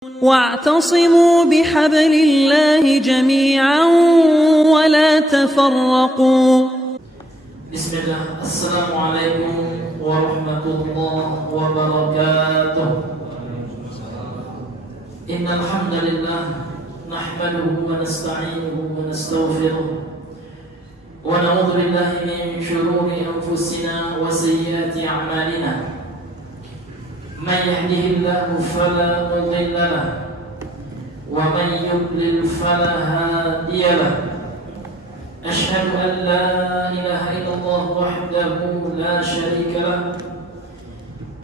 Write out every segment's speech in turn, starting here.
واعتصموا بحبل الله جميعا ولا تفرقوا. بسم الله. السلام عليكم ورحمة الله وبركاته. إن الحمد لله نحمده ونستعينه ونستغفره ونعوذ بالله من شرور أنفسنا وسيئات أعمالنا. من يهده الله فلا مضل له ومن يضلل فلا هادي له. أشهد أن لا إله إلا الله وحده لا شريك له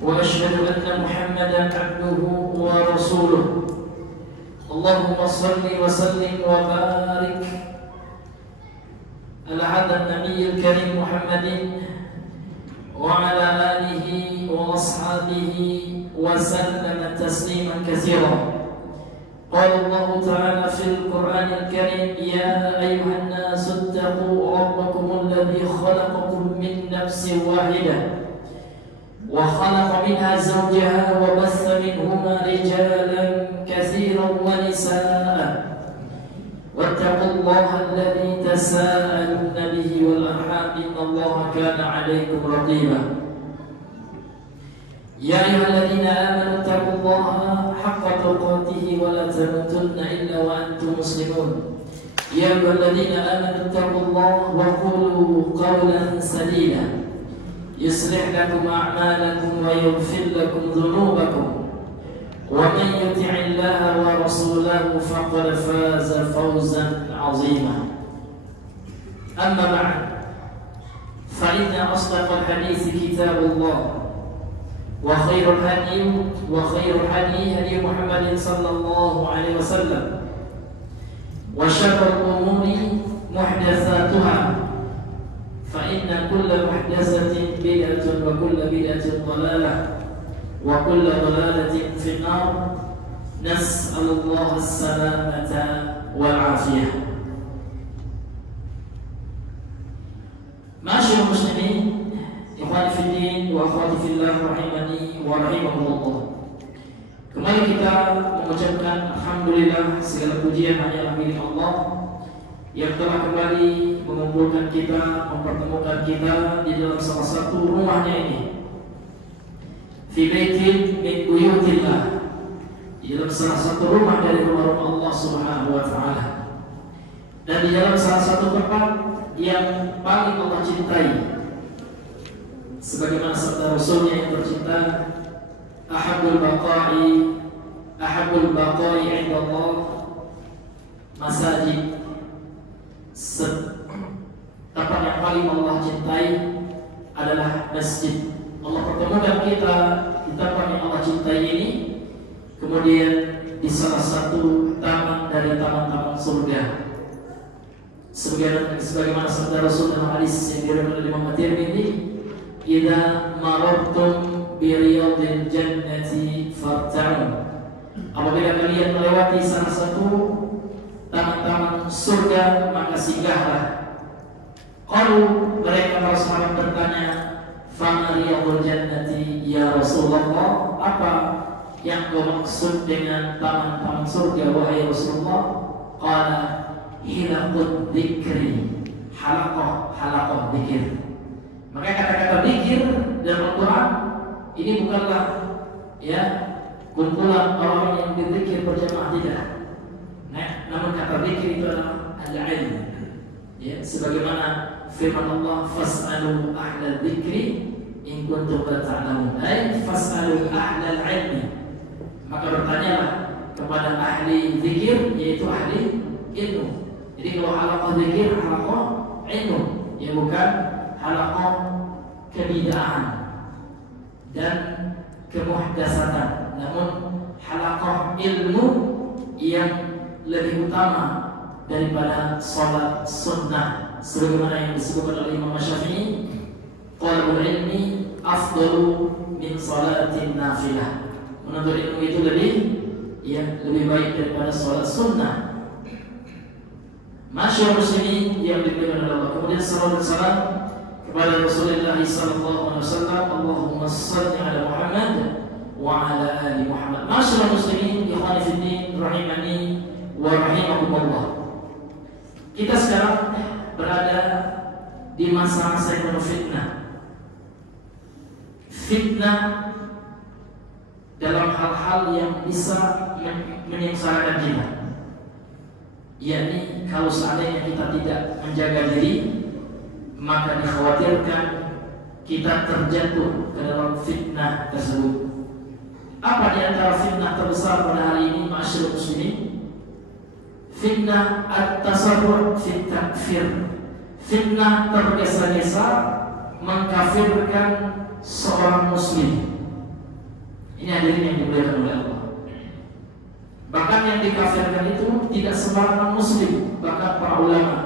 وأشهد أن محمدا عبده ورسوله. اللهم صل وسلم وبارك على هذا النبي الكريم محمد وعلى آله وأصحابه وسلم تسليما كثيرا. قال الله تعالى في القرآن الكريم: يا أيها الناس اتقوا ربكم الذي خلقكم من نفس واحدة وخلق منها زوجها وبث منهما رجالا كثيرا ونساء واتقوا الله الذي تساءلون به والأرحام إن الله كان عليكم رقيبا. يا أيها الذين آمنوا اتقوا الله حق تقاته ولا تموتن إلا وأنتم مسلمون. يا أيها الذين آمنوا اتقوا الله وقولوا قولا سديدا يصلح لكم أعمالكم ويغفر لكم ذنوبكم ومن يطع الله ورسوله فقد فاز فوزا عظيما. أما بعد، فإن أصدق الحديث كتاب الله وخير الهدي هدي محمد صلى الله عليه وسلم وشر الأمور محدثاتها فإن كل محدثة بدعة وكل بدعة ضلالة وكل ضلالة في النار. نسأل الله السلامة والعافية. Masyaallah muslimin, ikhwani fiddin wa akhwati fillah rahimani wa rahimakumullah. Kembali kita mengucapkan alhamdulillah, segala pujian hanyalah milik Allah yang telah kembali mengumpulkan kita, mempertemukan kita di dalam salah satu rumahnya ini. Fi baitin min buyutillah, di dalam salah satu rumah dari rumah-rumah Allah Subhanahu wa taala. Dan di dalam salah satu tempat yang paling Allah cintai, sebagaimana sabda Rasulnya yang tercinta, ahabbul baqai 'inda Allah masajid. Tempat yang paling Allah cintai adalah masjid. Allah pertemukan kita di tempat yang Allah cintai ini, kemudian di salah satu taman dari taman-taman surga. Sebagaimana sabda Rasul dalam hadis yang diriwayatkan oleh Imam At-Tirmidzi, "Idza marartum bi riyadil jannati farta'u." Apabila kalian melewati salah satu taman-taman surga, maka singgahlah. Qalu, mereka para sahabat bertanya, "Fama riyadul jannati ya Rasulullah?" Apa yang kau maksud dengan taman-taman surga wahai Rasulullah? Qala hilaqud dzikri, halaqah dzikir. Maka kata-kata dzikir dalam Al-Qur'an ini bukanlah kumpulan orang yang berzikir berjamaah, tidak. Namun kata dzikir itu adalah al-ilm. Sebagaimana firman Allah, fas'alu ahla dzikri in kuntum la ta'lamun. Fas'alu ahla al-ilmi. Maka bertanyalah kepada ahli zikir, yaitu ahli ilmu. Jadi kalau halaqah zikir, halaqah ilmu, ya bukan halaqah kebid'ahan dan kemuhdasatan, namun halaqah ilmu yang lebih utama daripada salat sunnah, sebagaimana yang disebutkan oleh Imam Syafi'i, talabul ilmi afdalu min salatin nafilah. Menuntut ilmu itu lebih baik daripada salat sunnah. Masyaallah muslimin yang dimuliakan oleh Allah. Kemudian salawat dan salam kepada Rasulullah sallallahu alaihi wasallam. Allahumma shalli ala Muhammad wa ala ali Muhammad. Masyaallah muslimin, ikhwani Kita sekarang berada di masa-masa yang penuh fitnah. Fitnah dalam hal-hal yang bisa menyengsarakan kita. Yakni kalau seandainya kita tidak menjaga diri, maka dikhawatirkan kita terjatuh ke dalam fitnah tersebut. Apa di antara fitnah terbesar pada hari ini, ma'asyiral muslimin? Fitnah at-tasarruf fit takfir. Fitnah tergesa-gesa mengkafirkan seorang muslim. Ini hadirin yang dimuliakan oleh Allah. Bahkan yang dikafirkan itu tidak sembarangan muslim, bahkan para ulama,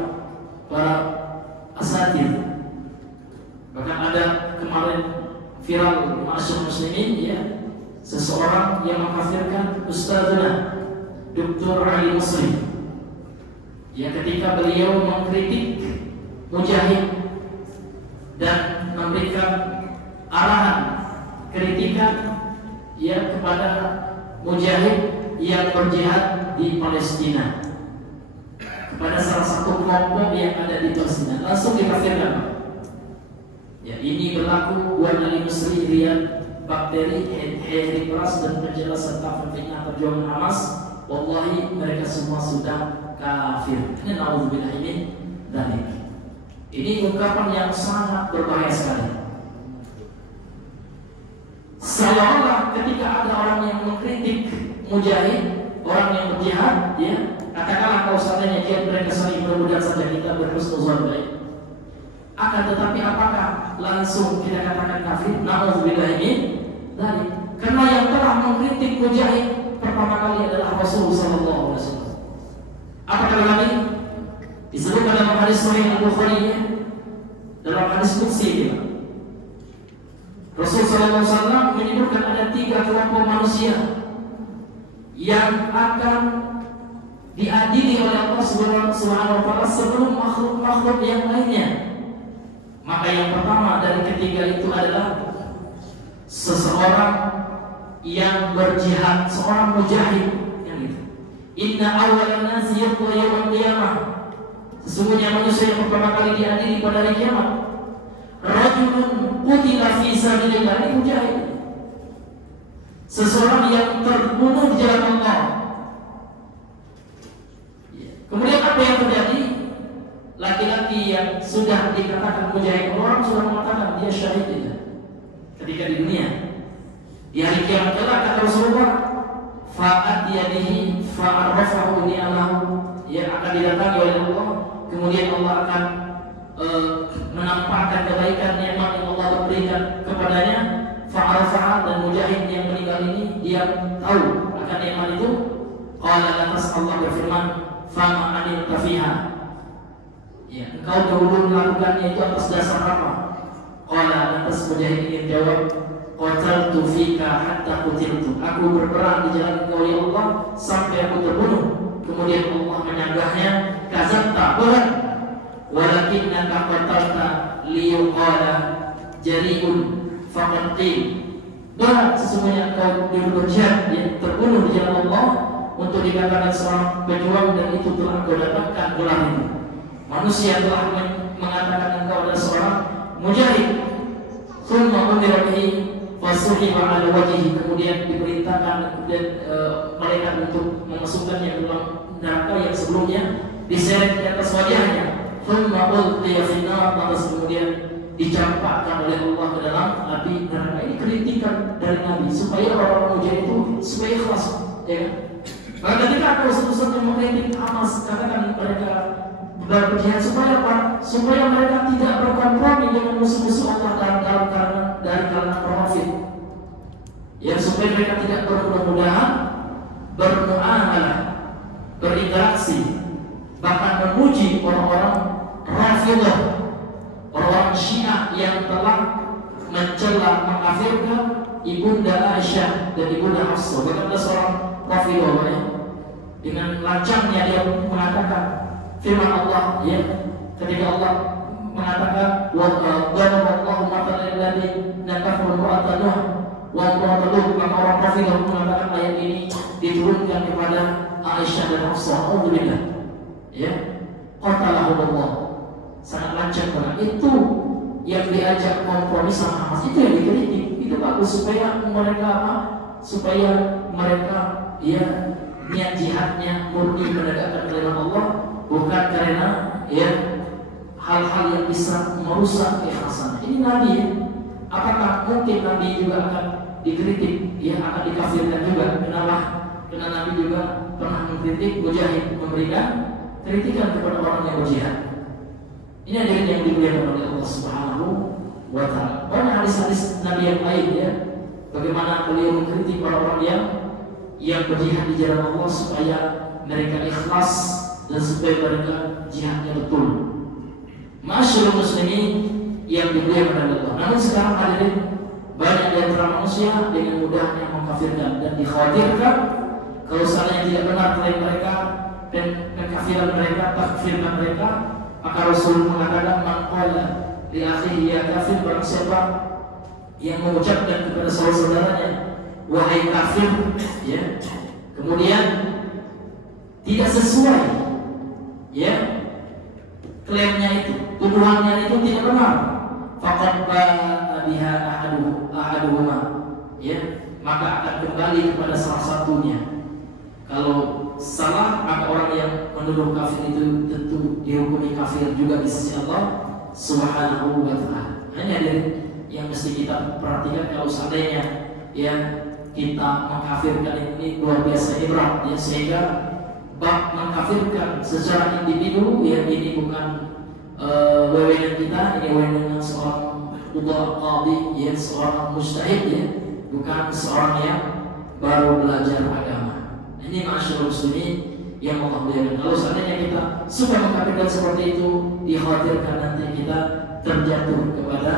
para asatidz. Bahkan ada kemarin viral ma'asyiral muslimin, ya, seseorang yang mengkafirkan Ustadzuna Dr. Ali Muslim. Ya, ketika beliau mengkritik Mujahid dan memberikan arahan kritikan ya kepada Mujahid yang berjihad di Palestina, kepada salah satu kelompok yang ada di Palestina, langsung dikafirkan. Ya, ini berlaku buat Ali Musri, Riyad, Bakteri, Henry Pras dan penjelasan tentang fitnah perjuangan Hamas. Wallahi mereka semua sudah kafir. Ini naudzubillah min dzalik. Ini ungkapan yang sangat berbahaya sekali. Seolah-olah ketika ada orang yang mengkritik Mujahid, orang yang berjihad, ya, katakanlah kalau seandainya mereka saling mudah-mudahan saja kita berhusnuzon baik. Akan tetapi apakah langsung kita katakan kafir? Nauzubillah min dzalik. Karena yang telah mengkritik Mujahid pertama kali adalah Rasul sallallahu alaihi wasallam. Apa kata Nabi? Disebutkan dalam hadis Sahih Al-Bukhari, dalam hadis qudsi ini. Rasul sallallahu alaihi wasallam menyebutkan ada 3 kelompok manusia yang akan diadili oleh Allah Subhanahu wa taala sebelum makhluk-makhluk yang lainnya. Maka yang pertama dari ketiga itu adalah seseorang yang berjihad, seorang mujahid, yang itu. Inna awwalan nasi yaqulu yaumil qiyamah. Sesungguhnya manusia yang pertama kali diadili pada hari kiamat, rajulun qutila fi sabilillah, ini mujahid. Seseorang yang terbunuh di jalan Allah. Kemudian apa yang terjadi? Laki-laki yang sudah dikatakan mujahid, orang sudah mengatakan dia syahid ketika di dunia. Di hari kiamat kelak kata Rasulullah, fa'at yadihi fa'arrafahu ni'amahu, ya, akan didatangi oleh Allah, kemudian Allah akan menampakkan kebaikan nikmat yang Allah berikan kepadanya. Fa'arafaha, dan mujahid yang meninggal ini dia tahu akan nikmat itu. Qala lantas Allah berfirman, fama anil tafiha, ya, engkau dahulu melakukannya itu atas dasar apa? Qala lantas mujahid ini jawab, qataltu fika hatta qutiltu, aku berperang di jalan engkau ya Allah sampai aku terbunuh. Kemudian Allah menyanggahnya, kazabta, benar, walakinnaka qatalta liyuqala jari'un faqad qil, benar, sesungguhnya engkau berjihad, ya, terbunuh di jalan Allah untuk dikatakan seorang pejuang, dan itu telah engkau dapatkan gelar itu. Manusia telah mengatakan engkau adalah seorang mujahid. Thumma umira bihi fasuhiba ala wajhihi, kemudian diperintahkan kemudian mereka untuk memasukkannya ke dalam neraka yang sebelumnya diseret di atas wajahnya. Thumma ulqiya fi nar, lantas kemudian dicampakkan oleh Allah ke dalam api neraka. Ini kritikan dari Nabi supaya orang-orang mujahid itu supaya ikhlas, ya. Maka ketika aku satu-satu mengkritik Hamas, katakan mereka berjihad supaya apa? Supaya mereka tidak berkompromi dengan musuh-musuh Allah dari kalangan Rafid. Ya, supaya mereka tidak bermudah-mudahan bermuamalah, berinteraksi, bahkan memuji orang-orang Rafidah, orang Syiah yang telah mencela, mengkafirkan Ibunda Aisyah dan Ibunda Hafsah. Bahkan ada seorang Rafidah, ya, dengan lancangnya dia mengatakan firman Allah, ya, ketika Allah mengatakan wa Allahu mathalan alladziina kafaru imra'atan Nuh wa imra'atan Lut, maka orang Rafidah mengatakan ayat ini diturunkan kepada Aisyah dan Hafsah. Alhamdulillah, ya. qatalahumullah. Sangat lancang banget. Itu yang diajak kompromi sama Hamas, itu yang dikritik. Itu bagus supaya mereka apa? Supaya mereka ya niat jihadnya murni menegakkan kalimat Allah, bukan karena ya hal-hal yang bisa merusak keikhlasan. Ini Nabi ya. Apakah mungkin Nabi juga akan dikritik, ya akan dikafirkan juga? Kenapa? Karena Nabi juga pernah mengkritik mujahid, memberikan kritikan kepada orang yang berjihad. Ini adalah yang dimuliakan oleh Allah Subhanahu wa Ta'ala. Banyak hadis-hadis Nabi yang lain ya, bagaimana beliau mengkritik orang-orang yang berjihad di jalan Allah supaya mereka ikhlas dan supaya mereka jihadnya betul. Masyaallah muslimin yang dimuliakan oleh Allah. Namun sekarang hadirin, banyak di antara manusia dengan mudahnya mengkafirkan dan dikhawatirkan kalau seandainya tidak benar klaim mereka dan kekafiran mereka, takfirkan mereka, maka Rasul mengatakan man qala li akhihi ya kafir, barang siapa yang mengucapkan kepada saudara-saudaranya wahai kafir, ya, kemudian tidak sesuai ya klaimnya itu, tuduhannya itu tidak benar, faqad ba'a biha ahaduhuma, ya, maka akan kembali kepada salah satunya. Kalau salah, maka orang yang menuduh kafir itu tentu dihukumi kafir juga di sisi Allah Subhanahu wa Ta'ala. Hanya yang mesti kita perhatikan kalau seandainya ya kita mengkafirkan ini luar biasa berat ya, sehingga bab mengkafirkan secara individu ya ini bukan wewenang kita, ini wewenang seorang qadhi ya, seorang mujtahid ya, bukan seorang yang baru belajar agama. Ini masyaallah muslimin yang Allah muliakan. Kalau seandainya kita suka mengkafirkan seperti itu, dikhawatirkan nanti kita terjatuh kepada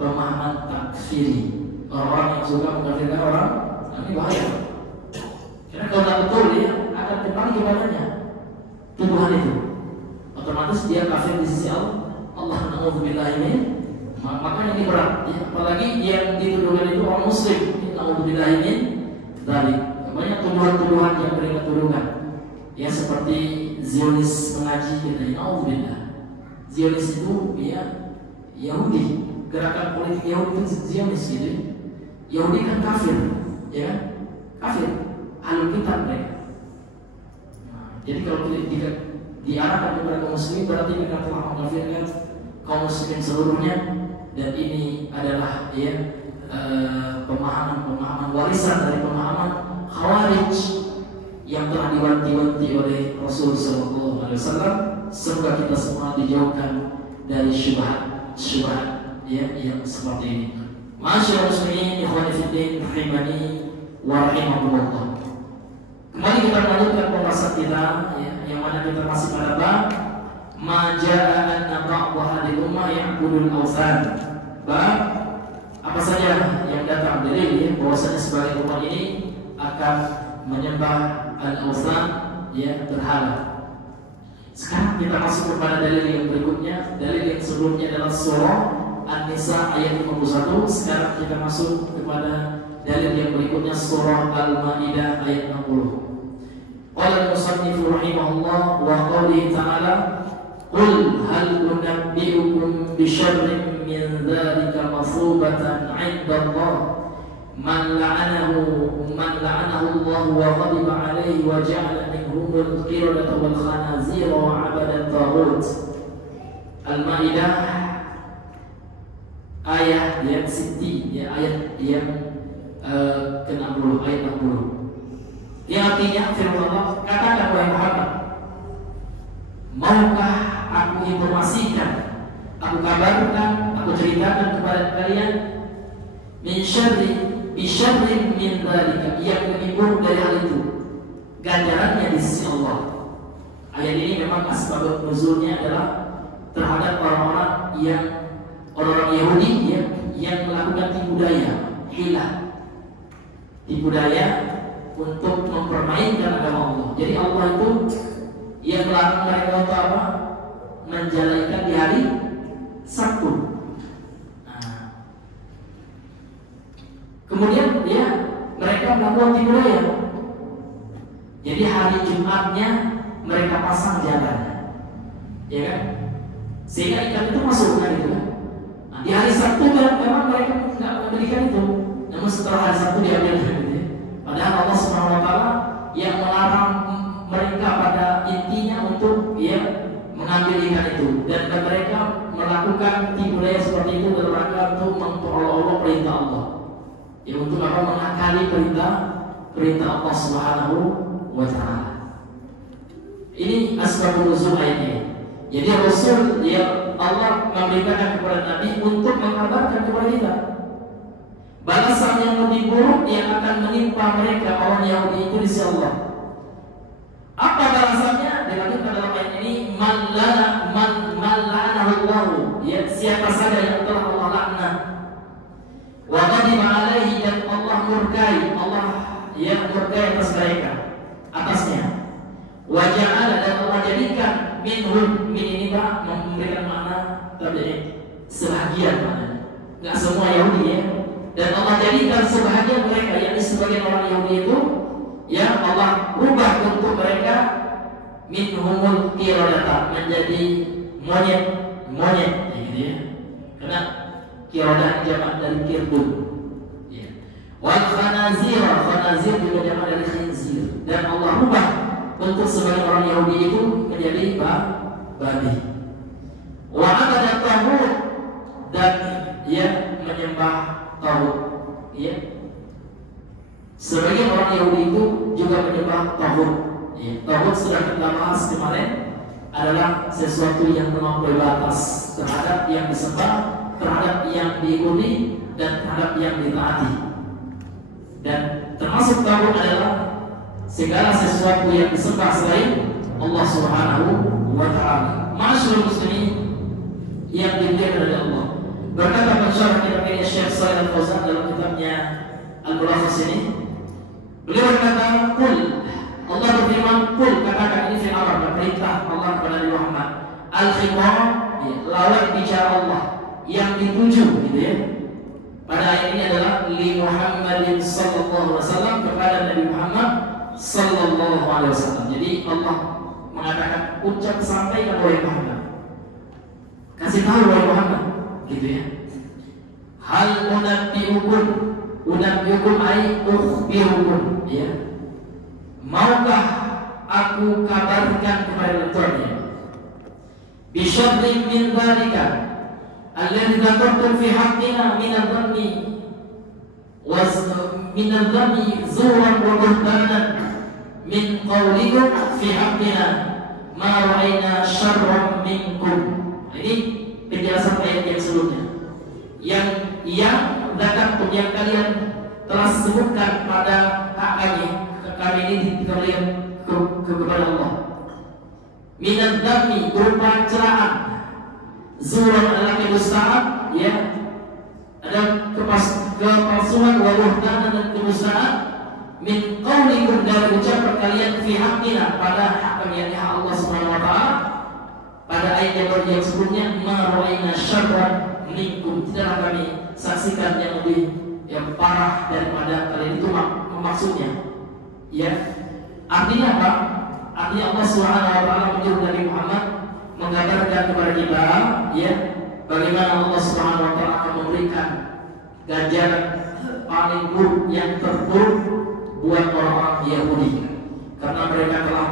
pemahaman takfiri. Orang yang suka mengkafirkan orang, ini bahaya. Karena kalau tak betul dia akan kembali kepadanya tuduhan itu. Otomatis dia kafir di sisi Allah. Allah na'udzubillah ini. Maka ini berat. Ya. Apalagi yang dituduhkan itu orang Muslim. Na'udzubillah ini dari banyak tuduhan-tuduhan yang mereka tuduhkan. Ya seperti Zionis mengaji kita ini. Na'udzubillah. Zionis itu ya Yahudi. Gerakan politik Yahudi itu Zionis gitu. Yahudi kan kafir, ya kafir, ahlul kitab mereka. Nah, jadi kalau tidak diarahkan kepada kaum muslimin, berarti mereka telah mengkafirkan kaum muslimin seluruhnya. Dan ini adalah ya pemahaman warisan dari pemahaman Khawarij yang telah diwanti-wanti oleh Rasul Sallallahu Alaihi Wasallam. Semoga kita semua dijauhkan dari syubhat ya yang seperti ini. Masyaallah muslimin, ikhwani fiddin, rahimani wa rahimakumullah. Kembali kita melanjutkan pembahasan kita ya, yang mana kita masih pada bab ma jaa anna ba'd hadhihi ummah ya'budul awthan. Bab apa saja yang datang dari ya, bahwasanya sebagai umat ini akan menyembah al-awthan ya, berhala. Sekarang kita masuk kepada dalil yang berikutnya. Dalil yang sebelumnya adalah surah An-Nisa ayat 51. Sekarang kita masuk kepada dalil yang berikutnya, surah Al-Maidah ayat 60. Qala al-musannif rahimahullah wa qawlihi ta'ala qul hal unabbi'ukum bi syarrin min dzalika masubatan 'inda Allah man la'anahu Allah wa ghadiba 'alaihi wa ja'ala minhumul qiradata wal khanazira wa 'abada at-taghut. Al-Maidah ayat yang Siti ya, ayat yang ke-60, ayat 60. Yang artinya firman Allah, katakan wahai Muhammad, maukah aku informasikan, aku kabarkan, aku ceritakan kepada kalian min syarri bi syarrin min dzalika, yang lebih buruk dari hal itu, ganjarannya di sisi Allah. Ayat ini memang asbab nuzulnya adalah terhadap orang-orang Yahudi yang melakukan tipu daya, hilah, tipu daya untuk mempermainkan agama Allah. Jadi Allah itu yang melarang mereka untuk apa? Menjalankan di hari Sabtu. Nah, kemudian mereka melakukan tipu daya. Jadi hari Jumatnya mereka pasang jalan. ya kan? Sehingga ikan itu masuk kan itu kan. Nah, di hari Sabtu memang mereka nggak memberikan itu, namun setelah hari Sabtu diambil gitu ya. Padahal Allah SWT yang melarang mereka pada intinya untuk ya mengambil ikan itu, dan mereka melakukan tipu daya seperti itu dalam rangka untuk memperolok-olok perintah Allah. Ya, untuk apa? Mengakali perintah Allah Subhanahu wa Ta'ala. Ini asbabun nuzul ayatnya. Jadi Rasul ya Allah memberikan kepada Nabi untuk mengabarkan kepada kita balasan yang lebih buruk yang akan menimpa mereka orang Yahudi itu di sisi Allah. Apa balasannya? Dilanjutkan dalam ayat ini, man la'anahu, ya, siapa saja yang telah Allah laknat, wa ghadiba alaihi, dan Allah murkai, Allah ya murkai atas mereka, atasnya, wa ja'ala, dan Allah jadikan minhum, min ini Pak memberikan makna tadi sebagian maknanya, enggak semua Yahudi ya, dan Allah jadikan sebagian mereka, yakni sebagian orang Yahudi itu ya Allah rubah untuk mereka minhumul qiradata, menjadi monyet gitu ya, karena qiradah jamak dari kirdun ya. Wal khanazir juga jamak dari khinzir, dan Allah rubah untuk sebagian orang Yahudi itu menjadi babi. Wa abada taghut, dan ya menyembah taghut ya. Sebagian orang Yahudi itu juga menyembah taghut. Ya, taghut sudah kita bahas kemarin, adalah sesuatu yang melampaui batas terhadap yang disembah, terhadap yang diikuti, dan terhadap yang ditaati. Dan termasuk taghut adalah segala sesuatu yang disembah selain Allah Subhanahu wa Ta'ala. Ma'asyiral muslimin yang dimuliakan oleh Allah. Berkata pensyarah kitab ini Syekh Shalih Al-Fauzan dalam kitabnya Al-Mulakhas ini, beliau berkata, "Qul," Allah berfirman, "Qul," katakan, ini fi'il amr, perintah Allah kepada Nabi Muhammad. Al-khitab, lawan bicara Allah yang dituju gitu ya. Pada ayat ini adalah li Muhammadin sallallahu alaihi wasallam, kepada Nabi Muhammad sallallahu alaihi wasallam. Jadi Allah mengatakan, ucap, sampaikan wahai Muhammad, kasih tahu wahai Muhammad gitu ya. Hal unabbiukum ay ukhbirukum ya. Maukah aku kabarkan kepada kalian bisyarrin min dzalika alladzi dzakartum fi haqqina min adh-dhanni wa min adh-dhanni zuran wa buhtanan min qawlikum fi haqqina ma ra'ayna syarran minkum. Ini penjelasan ayat yang sebelumnya yang dzakartum, yang kalian telah sebutkan pada hak kami ini dikalian kepada Allah. Minad dami, berupa celaan, zuran adalah kedustaan ya, ada kepalsuan, wabuhtanan, dan kedustaan, min qaulikum, dari ucapan kalian, fi haqqina, pada hak kami, yakni hak Allah Subhanahu wa Ta'ala. Pada ayat yang sebelumnya, ma ra'ayna syarran minkum, tidaklah kami saksikan yang parah daripada kalian. Itu maksudnya ya. Artinya apa? Artinya Allah Subhanahu wa Ta'ala menyuruh Nabi Muhammad mengabarkan kepada kita ya, bagaimana Allah Subhanahu wa Ta'ala akan memberikan ganjaran paling buruk, yang terburuk buat orang-orang Yahudi, karena mereka telah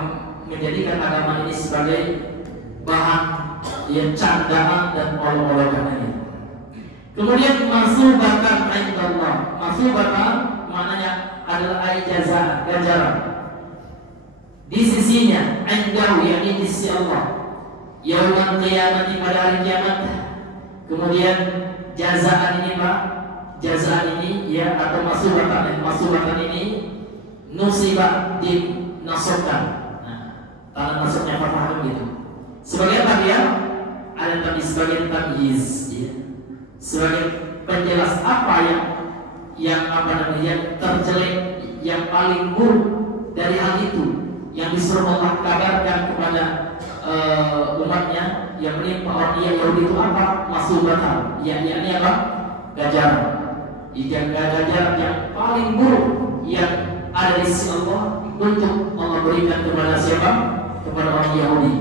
menjadikan agama ini sebagai bahan yang candaan dan olok-olokan ini. Kemudian masubatan indallah. Masubatan maknanya adalah ijazah, ganjaran di sisinya, indahu, yakni di sisi Allah, yaumul qiyamah, pada hari kiamat. Kemudian jazaan ini Pak, jazaan ini ya, atau masubatan ini nusibah, dinasobkan. Nah, tanda nasabnya fathah gitu. Sebagai apa dia? Ada tadi sebagai tamyiz ya. Sebagai penjelas apa yang apa namanya, yang terjelek, yang paling buruk dari hal itu, yang disuruh Allah kabarkan kepada umatnya, yang menimpa orang Yahudi itu apa? Masubatan, yakni apa? Ganjaran. Ganjaran yang paling buruk yang ada di sisi Allah, untuk Allah berikan kepada siapa? Kepada orang Yahudi.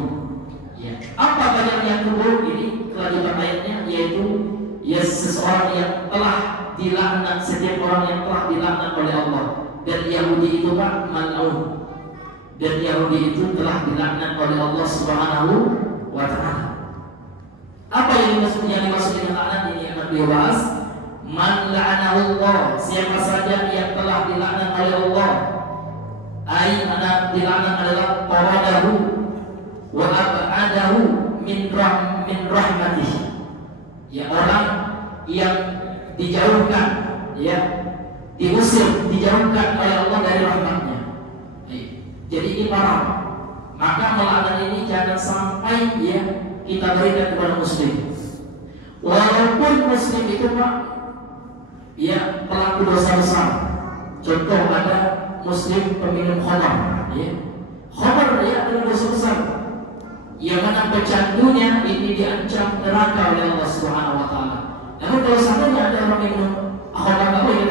Ya. Apa banyaknya kubur? Ini kelanjutan ayatnya, yaitu ya seseorang yang telah dilaknat, setiap orang yang telah dilaknat oleh Allah. Dan Yahudi itu Pak mal'un. Dan Yahudi itu telah dilaknat oleh Allah Subhanahu wa Ta'ala. Apa yang dimaksud dengan laknat ini akan dibahas. Man la'anahu Allah, siapa saja yang telah dilaknat oleh Allah. Ai mana dilaknat adalah taradahu wa ab'adahu min rahmatih. Ya, orang yang dijauhkan, ya, diusir, dijauhkan oleh Allah dari rahmatnya. Jadi ini parah. Maka melaknat ini jangan sampai ya kita berikan kepada muslim. Walaupun muslim itu Pak, ya pelaku dosa besar. Contoh ada muslim peminum khamar, ya. Khamar ya adalah dosa besar. Yang mana pecandunya ini diancam neraka oleh Allah Subhanahu wa Ta'ala. Namun kalau seandainya ada orang yang minum khamar, apa yang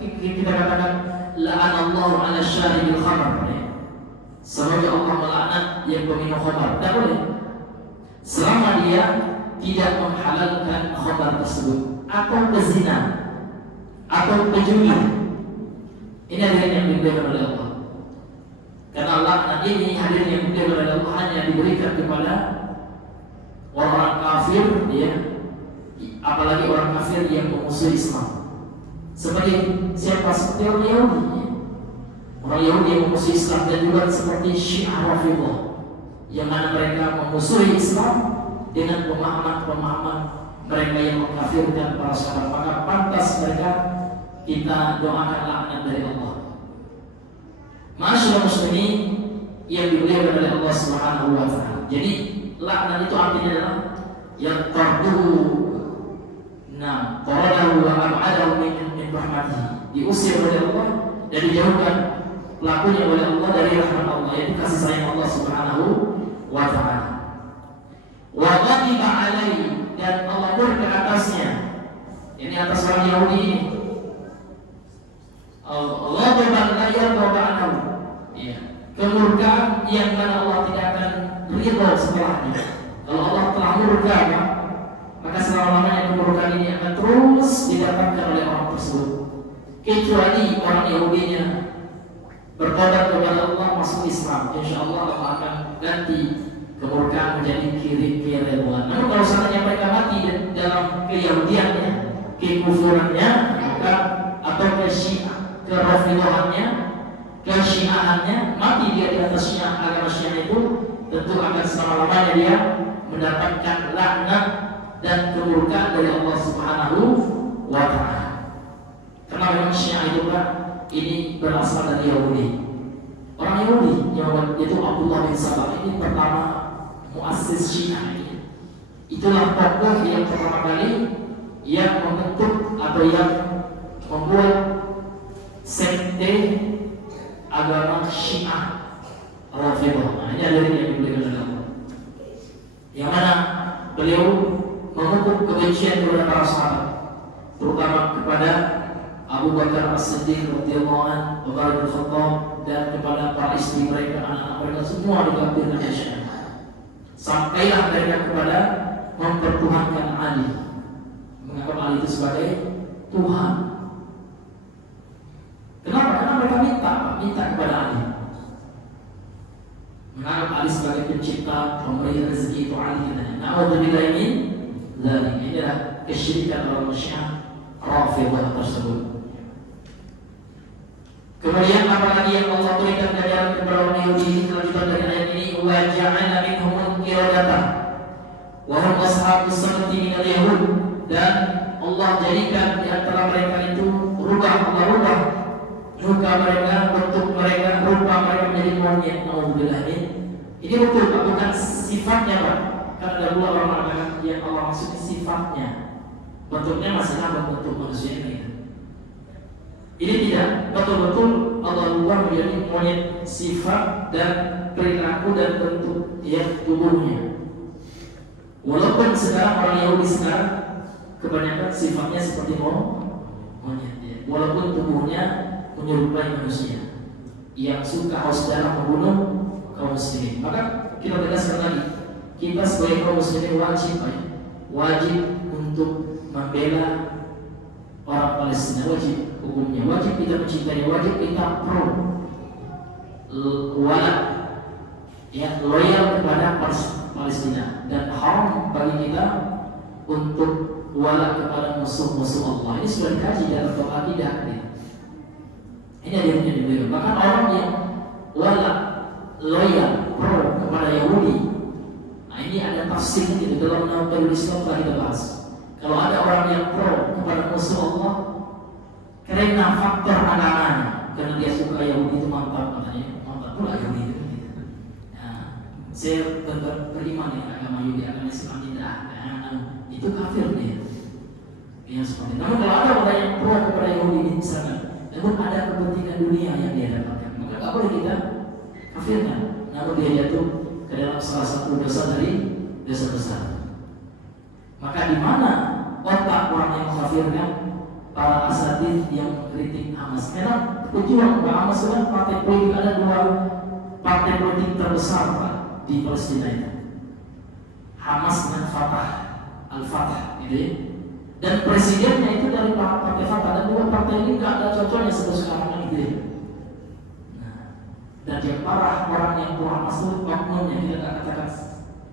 kita katakan la'anallahu 'ala syaribil khamar. Semoga Allah melaknat yang peminum khamar. Tidak boleh. Selama dia tidak menghalalkan khamar tersebut atau pezina atau pejudi. Ini hadirin yang dimuliakan oleh Allah. Karena laknat ini hadirin yang dimuliakan oleh Allah hanya diberikan kepada orang kafir, ya, apalagi orang kafir yang memusuhi Islam. Seperti siapa? Seperti orang Yahudi. Orang Yahudi yang memusuhi Islam, dan juga seperti Syiah Rafidhah yang mana mereka memusuhi Islam dengan pemahaman-pemahaman mereka yang mengkafirkan para sahabat. Maka pantas mereka kita doakan laknat dari Allah. Masyaallah muslimin yang dimuliakan oleh Allah Subhanahu wa Ta'ala. Jadi laknat itu artinya adalah yang tarduhu, taradahu wa ab'adahu min rahmatih, diusir oleh Allah dan dijauhkan pelakunya oleh Allah dari rahmat Allah, yaitu kasih sayang Allah Subhanahu wa Ta'ala. Wa ghadiba alaihi, dan Allah murka atasnya. Ini atas orang Yahudi ini. Ghadaban la yarda ba'dahu. Ya, kemurkaan yang mana Allah tidak akan ridha setelahnya. Kalau Allah telah murka, maka selama-lamanya kemurkaan ini akan terus didapatkan oleh orang tersebut. Kecuali orang Yahudinya bertobat kepada Allah, masuk Islam, insya Allah Allah akan ganti kemurkaan menjadi keridhaan. Namun kalau seandainya mereka mati dalam keyahudiannya, kekufurannya, maka atau kerafidhahannya, kesyiahannya, mati dia di atas syiah, agama syiah itu, tentu akan selama-lamanya dia mendapatkan laknat dan kemurkaan dari Allah Subhanahu wa Ta'ala. Karena memang syiah itu Pak, ini berasal dari Yahudi. Orang Yahudi yang yaitu Abdullah bin Sabah ini pertama muassis Syiah ini. Itulah tokoh yang pertama kali yang membentuk atau yang membuat sekte agama Syiah Rafidhah. Nah, ini adalah yang diberikan oleh Allah. Yang mana beliau memupuk kebencian kepada para sahabat, terutama kepada Abu Bakar As-Siddiq radhiyallahu anhu, Umar bin Khattab, dan kepada para istri mereka, anak-anak mereka, semua dikafirkan oleh Syiah. Sampailah mereka kepada mempertuhankan Ali, menganggap Ali itu sebagai Tuhan. Kenapa? Karena mereka minta kepada Ali, menganggap Ali sebagai pencipta, pemberi rezeki itu Ali. Na'udzubillah min dzalik. Ini adalah kesyirikan orang Syiah Rafidhah tersebut. Kemudian apalagi yang Allah berikan ganjaran kepada orang Yahudi ini, kelanjutan dari ayat ini, wa ja'ala minhum qiradatan wa hum ashabus sabti minal yahud, dan Allah jadikan di antara mereka itu Allah rubah muka mereka, bentuk mereka, rupa mereka menjadi monyet. Alhamdulillah, ini betul Pak, bukan sifatnya Pak. Karena ada dua orang mengatakan yang Allah maksudnya sifatnya, bentuknya masih sama bentuk manusia ini. Ini tidak, betul-betul Allah ubah menjadi monyet sifat dan perilaku dan bentuk tubuhnya. Walaupun sekarang orang Yahudi sekarang kebanyakan sifatnya seperti monyet, ya. Walaupun tubuhnya menyerupai manusia yang suka haus darah membunuh kaum muslimin. Maka kita tegaskan lagi, kita kita sebagai kaum muslimin wajib untuk membela orang Palestina, wajib hukumnya, wajib kita mencintainya, wajib kita pro wala, ya, loyal kepada Palestina, dan haram bagi kita untuk wala kepada musuh-musuh Allah. Ini sudah dikaji dalam akidah. Ini adanya di beliau. Bahkan orang yang wala, loyal, pro kepada Yahudi, nah ini ada tafsir gitu dalam Nahdlatul Islam telah kita bahas. Kalau ada orang yang pro kepada musuh Allah karena faktor agamanya, karena dia suka Yahudi itu mantap, katanya mantap pula Yahudi itu. Nah, saya beriman ya agama Yahudi, agama Islam tidak, itu kafir dia. Yang seperti itu. Namun kalau ada orang yang pro kepada Yahudi misalnya, namun ada kepentingan dunia yang dia dapatkan, maka tak boleh kita kafirkan. Namun dia jatuh ke dalam salah satu dosa dari dosa besar. Maka di mana otak orang yang mengkafirkan para asatid yang kritik Hamas? Karena tujuan Hamas kan partai politik, ada dua partai politik terbesar Pak di Palestina itu, Hamas dan Fatah, Al-Fatah, gitu ya. Dan presidennya itu dari partai Fatah, dan dua partai ini nggak ada cocoknya sebelum sekarang kan, gitu ya. Nah, dan yang parah orang yang pro Hamas itu oknumnya, kita nggak katakan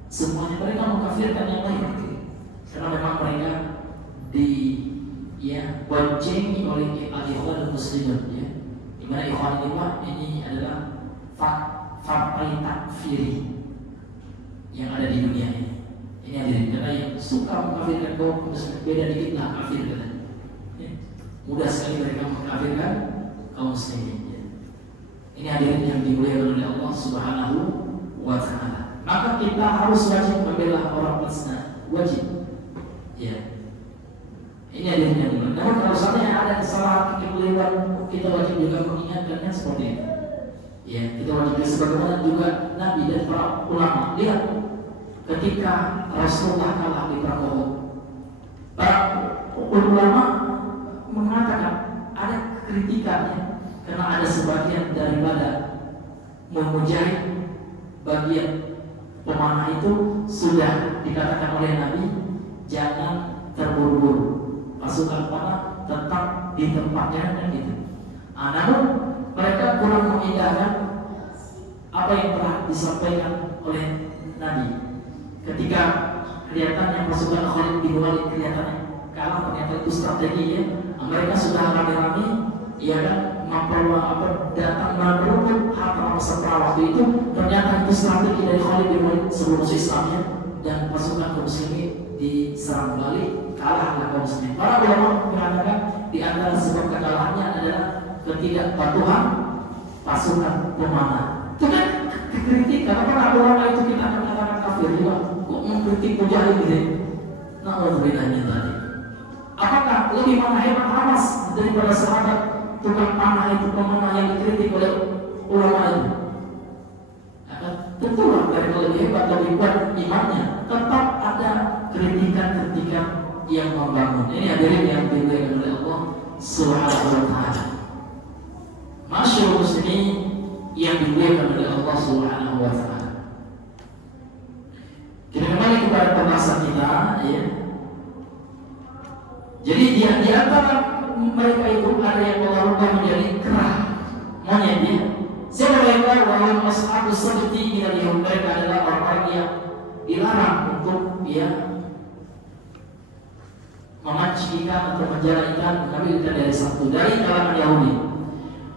semuanya, mereka mengkafirkan yang lain. Karena memang mereka boncengi oleh al-ikhwan muslimin, ya. Dimana ikhwan ini adalah partai takfiri yang ada di dunia ini. Ini hadirin, karena yang suka mengkafirkan kaum muslimin, beda dikit lah kafir katanya. Ya. Mudah sekali mereka mengkafirkan kaum muslimin. Ya. Ini hadirin yang dimuliakan oleh Allah Subhanahu wa Ta'ala. Maka kita harus wajib membela orang Palestina, wajib. Ya, ini ada yang dilakukan. Namun kalau seandainya ada kesalahan kekeliruan, kita wajib juga mengingatkannya seperti itu. Ya, kita wajib, sebagaimana juga Nabi dan para ulama. Lihat, ketika Rasulullah kalah di perang Uhud, para ulama mengatakan ada kritikannya karena ada sebagian daripada mujahid, bagian pemanah itu sudah dikatakan oleh Nabi, jangan terburu-buru, pasukan panah tetap di tempatnya dan gitu. Namun mereka kurang mengindahkan apa yang telah disampaikan oleh Nabi. Ketika kelihatannya pasukan Khalid bin Walid kelihatannya kalah, ternyata itu strateginya. Mereka sudah rame-rame, ya kan, datang merebut harta peserta waktu itu. Ternyata itu strategi dari Khalid bin Walid sebelum Islamnya, dan pasukan kaum muslimin diserang balik, kalahlah kaum muslimin. Para ulama mengatakan di antara sebab kekalahannya adalah ketidakpatuhan pasukan pemanah. Itu kan kritikan. Para ulama itu kita akan katakan kafir juga. Kok mengkritik mujahid gitu? Na'udzubillahi tadi. Apakah lebih mana hebat Hamas daripada sahabat tukang panah itu, pemanah yang dikritik oleh ulama itu? Tentulah mereka lebih hebat, lebih kuat imannya. Tetap ada kritikan-kritikan yang membangun. Ini hadirin yang dimuliakan oleh Allah Subhanahu wa Ta'ala. Masyaallah muslimin yang dimuliakan oleh Allah Subhanahu wa Ta'ala. Kita kembali kepada pembahasan kita, ya. Jadi di antara mereka itu ada yang Allah rubah menjadi kerah monyet, ya. Siapa mereka? Wahai ashabus sabti minal yahud, mereka adalah orang-orang yang dilarang untuk memancing ikan atau menjala ikan, mengambil ikan dari Sabtu, dari kalangan Yahudi.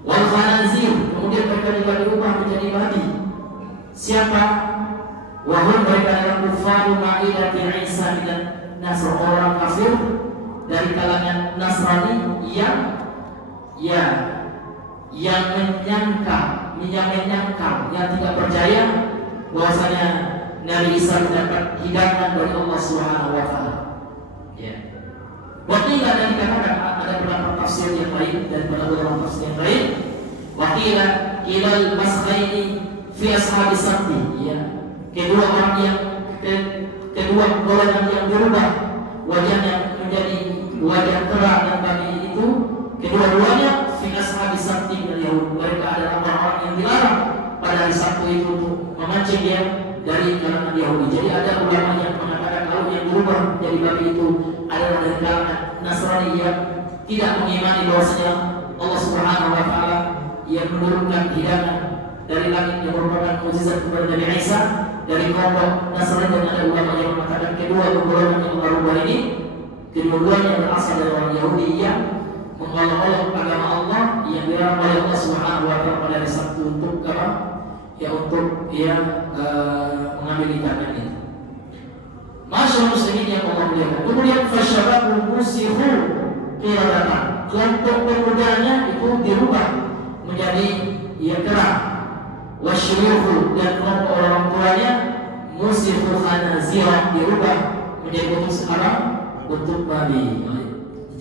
Wal khanazir, kemudian mereka juga diubah menjadi babi. Siapa? Wahum, mereka adalah kufaru ma'idati Isa dan Nasr, orang kafir dari kalangan Nasrani yang menyangkal, yang tidak percaya bahwasanya Nabi Isa mendapat hidangan dari Allah Subhanahu wa Ta'ala. Ya. Wakil ada dikatakan, ada beberapa tafsir yang lain dan beberapa tafsir yang lain. Wakil ilal masghaini fi ashabi sabti. Ya. Kedua golongan yang berubah wajahnya menjadi wajah terang dan bagi itu, kedua-duanya fi ashabi sabti dari Yahud. Mereka adalah orang-orang yang dilarang pada hari Sabtu itu untuk memancing dia dari kalangan Yahudi. Jadi ada ulama yang mengatakan kalau yang berubah jadi babi itu adalah dari kalangan Nasrani yang tidak mengimani bahwasanya Allah Subhanahu wa taala yang menurunkan hidangan dari langit yang merupakan mukjizat kepada Nabi Isa dari kelompok Nasrani. Dan ada ulama yang mengatakan kedua golongan yang Allah rubah ini kedua-duanya berasal dari orang Yahudi yang mengolok-olok agama Allah yang dilarang oleh Allah Subhanahu wa taala pada hari Sabtu untuk apa? Ya untuk mengambil ibadah ini. Masyaallah muslimin yang Allah muliakan. Kemudian fasyabahu musihu qiradatan. Kelompok pemudanya itu dirubah menjadi ya kera. Wasyuyukhu dan kelompok orang tuanya musihu khanazira dirubah menjadi bentuk sekarang bentuk babi.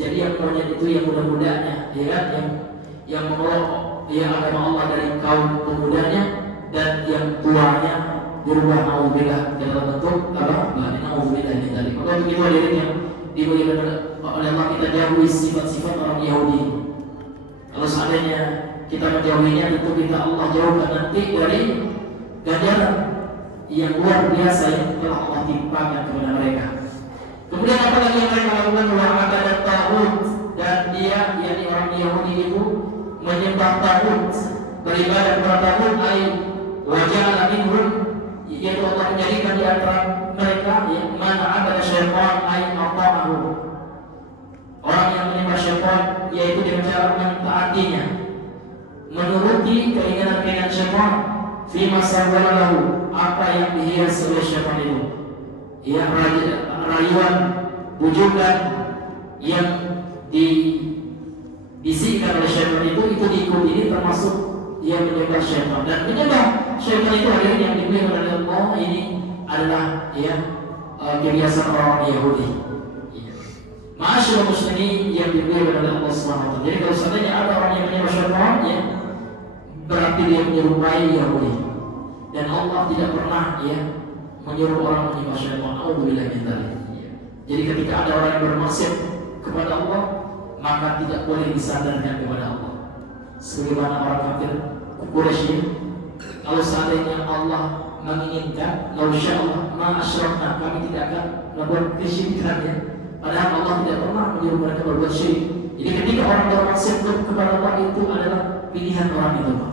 Jadi yang monyet itu yang muda-mudanya, ya kan? Yang menolak ya agama Allah dari kaum pemudanya, dan yang tuanya dirubah naudzubillah dalam bentuk apa? Naudzubillah ini tadi. Maka begitu hadirin yang dimuliakan oleh Allah, kita jauhi sifat-sifat orang Yahudi. Kalau seandainya kita menjauhinya, tentu kita Allah jauhkan nanti dari ganjaran yang luar biasa yang telah Allah timpakan kepada mereka. Kemudian apa lagi yang mereka lakukan? Wa'abadat taghut, dan dia yakni orang Yahudi itu menyembah taghut, beribadah kepada taghut. Waja'ala minhum, yaitu Allah menjadikan di antara mereka yang mana abada syaitan ata'ahu, orang yang menyembah syaitan, yaitu dengan cara mentaatinya, menuruti keinginan-keinginan syaitan, fi masawwalahu, apa yang dihias oleh syaitan itu, ya rayuan, bujukan yang dibisikkan oleh syaitan itu diikuti. Ini termasuk dia menyembah syaitan. Dan menyembah syaitan itu hadirin yang dimuliakan oleh Allah, ini adalah ya kebiasaan orang Yahudi. Ma'asyiral muslimin yang dimuliakan oleh Allah Subhanahu wa taala. Jadi kalau seandainya ada orang yang menyembah syaitan, ya berarti dia menyerupai Yahudi. Dan Allah tidak pernah ya menyuruh orang menyembah syaitan. Alhamdulillah min dzalik. Jadi ketika ada orang yang bermaksiat kepada Allah, maka tidak boleh disandarkan kepada Allah. Sebagaimana orang kafir Quraisy, kalau seandainya Allah menginginkan, la insyaallah ma asyrakna, kami tidak akan melakukan kesyirikan ya. Padahal Allah tidak pernah menyuruh mereka berbuat syirik. Jadi ketika orang bermaksiat kepada Allah, itu adalah pilihan orang itu, Pak.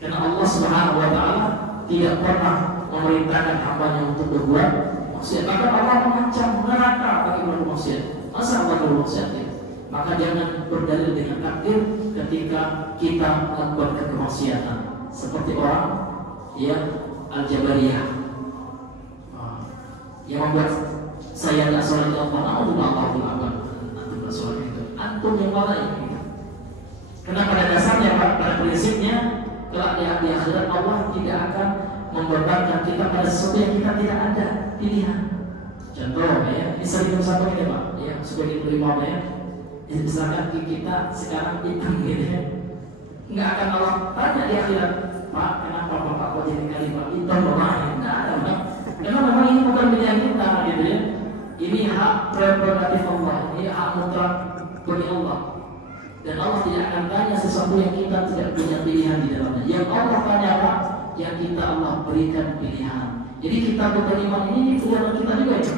Karena Allah Subhanahu wa taala tidak pernah memerintahkan hambanya untuk berbuat maksiat. Maka Allah mengancam neraka bagi orang maksiat. Masa Allah bermaksiat ya? Maka jangan berdalil dengan takdir ketika kita melakukan kemaksiatan. Seperti orang ya Al-Jabariyah yang membuat saya tidak sholat di Allah. Antum tidak sholat itu. Antum yang mana ini? Karena pada dasarnya, pada prinsipnya, kelak di akhirat Allah tidak akan membebankan kita pada sesuatu yang kita tidak ada pilihan. Contoh ya, misalnya satu ini Pak, ya sebagai pelimam ya, misalkan kita sekarang hitam gitu ya, nggak akan Allah tanya di akhirat, Pak kenapa Bapak kok jadi khalifah hitam Bapak? Nggak ada Pak, karena memang ini bukan pilihan kita gitu ya. Ini hak prerogatif Allah, ini hak mutlak bagi Allah. Dan Allah tidak akan tanya sesuatu yang kita tidak punya pilihan di dalamnya. Yang Allah tanya apa? Yang kita Allah berikan pilihan. Jadi kita beriman ini pilihan kita juga ya.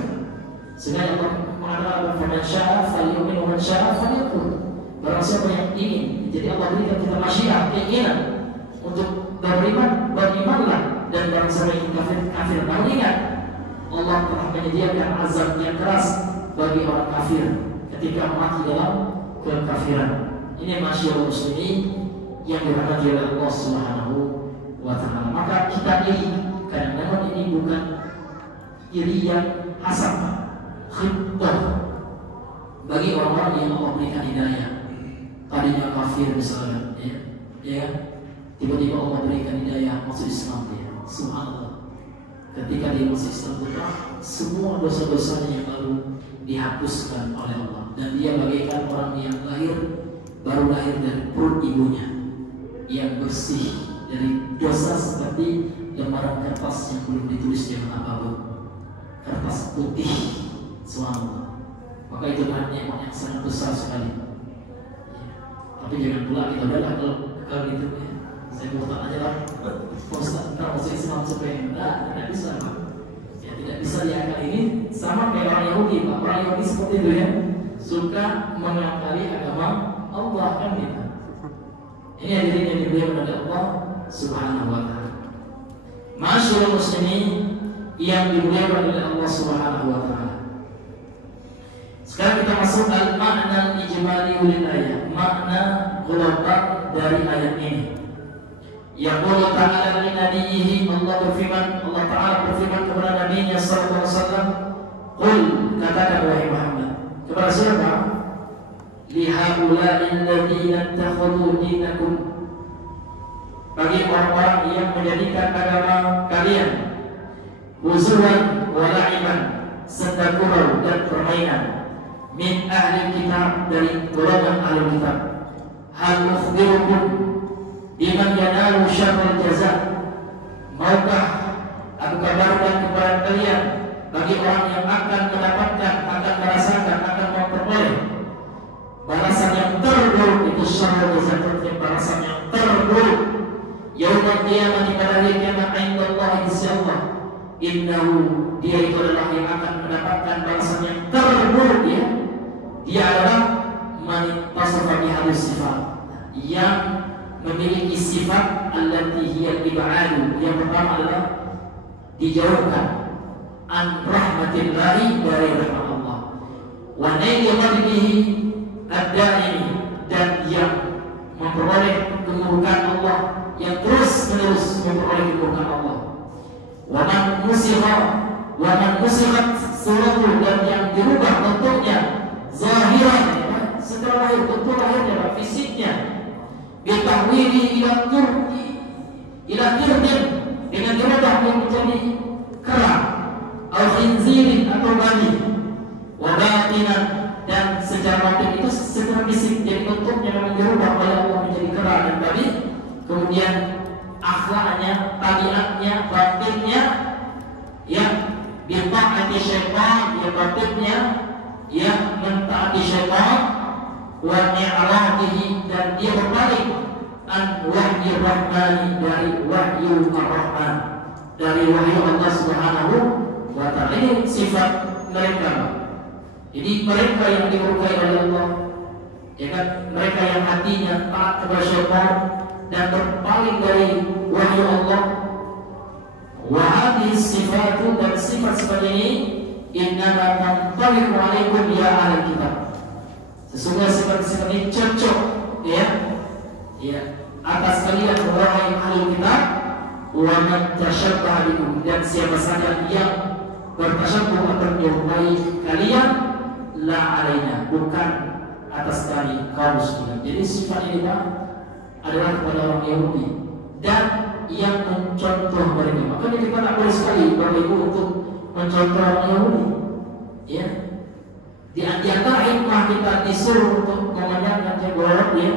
Sehingga Allah mengatakan faman syaa'a falyu'min wa man syaa'a falyakfur. Barang siapa yang ingin, jadi Allah berikan kita masyiah, keinginan untuk berimanlah, dan barang siapa yang kafir. Namun ingat, Allah telah menyediakan azab yang keras bagi orang kafir ketika mati dalam kekafiran. Ini masyaallah muslimin yang dirahmati oleh Allah Subhanahu wa taala. Maka kita iri, kadang-kadang ini bukan iri yang hasan, khibah bagi orang-orang yang Allah berikan hidayah. Tadinya kafir misalnya, ya, tiba-tiba Allah berikan hidayah masuk Islam dia. Subhanallah. Ketika dia masuk Islam, semua dosa-dosanya yang lalu dihapuskan oleh Allah, dan dia bagaikan orang yang baru lahir dari perut ibunya, yang bersih dari dosa seperti lembaran kertas yang belum ditulis dengan apapun, kertas putih. Subhanallah. Maka itu nikmat yang sangat besar sekali. Tapi jangan pula kita kalau gitu ya, saya mau tanya aja lah, Ustaz, musik Islam supaya tidak bisa, Pak. Ya, tidak bisa diakali. Ini sama kayak orang Yahudi, Pak. Orang Yahudi seperti itu ya, suka mengakali agama Allah kan gitu. Ini hadirin yang dimuliakan oleh Allah Subhanahu wa taala. Ma'asyiral muslimin yang dimuliakan oleh Allah Subhanahu wa taala. Sekarang kita masuk al-ma'na al-ijmali lil ayat, makna global dari ayat ini. Yaqulu ta'ala li nabiyhi, Allah Ta'ala berfirman kepada Nabi-Nya sallallahu alaihi wasallam, "Qul," katakan wahai Muhammad, kepada siapa? Li haula'il ladzina ittakhadhu dinakum, bagi orang-orang yang menjadikan agama kalian huzuwan wa la'iban, serta gurau dan permainan, min ahli kitab, dari golongan ahli kitab. Hal ukhbirukum biman yanalu syarrul jaza, maukah aku kabarkan kepada kalian bagi orang yang akan mendapatkan, akan merasakan, akan memperoleh balasan yang terburuk. Itu syarrul jaza, balasan yang terburuk yaumul qiyamah, pada hari kiamat, indallahi insyaallah. Innahu, dia itu adalah yang akan mendapatkan balasan yang terburuk ya. Dia adalah man tasafa bihadhihi sifat, yang memiliki sifat allati hiya ib'adu. Yang pertama adalah dijauhkan an rahmatillahi, dari rahmat Allah, wa naili ghadabihi ad-da'imi, dan yang memperoleh kemurkaan Allah, yang terus menerus memperoleh kemurkaan Allah. Wa man musikhat suratuhu, dan yang dirubah bentuknya zahiran, setelah lahir, bentuk lahirnya, fisiknya, bitahwili ila kirdin, dengan dirubah menjadi kera, al khinzirin, atau babi, wa batinan, dan secara batin itu secara fisik, jadi bentuknya memang dirubah oleh Allah menjadi kera dan babi. Kemudian akhlaknya, tabiatnya, batinnya ya bita'ati syaitan, ya batinnya ya mentaati syaitan, wa ni'radihi, dan dia berbalik an wahyu rahmani, dari wahyu ar-rahman, dari wahyu Allah Subhanahu wa ta'ala. Ini sifat mereka. Jadi mereka yang dimurkai oleh Allah, ya kan, mereka yang hatinya taat kepada syaitan dan berpaling dari wahyu Allah. Wa hadhihi sifatu, dan sifat seperti ini, innama tantabiqu alaikum ya ahli kitab, sesungguhnya sifat-sifat ini cocok ya atas kalian wahai ahli kitab. Wa man tashabbaha bikum, dan siapa saja yang bertasyabbuh atau menyerupai kalian, la alaina, bukan atas kami kaum muslimin. Jadi sifat ini Pak adalah kepada orang Yahudi dan yang mencontoh mereka. Makanya kita tak boleh sekali Bapak Ibu untuk mencontoh orang Yahudi ya. Di antara hikmah kita disuruh untuk memanjangkan jenggot ya,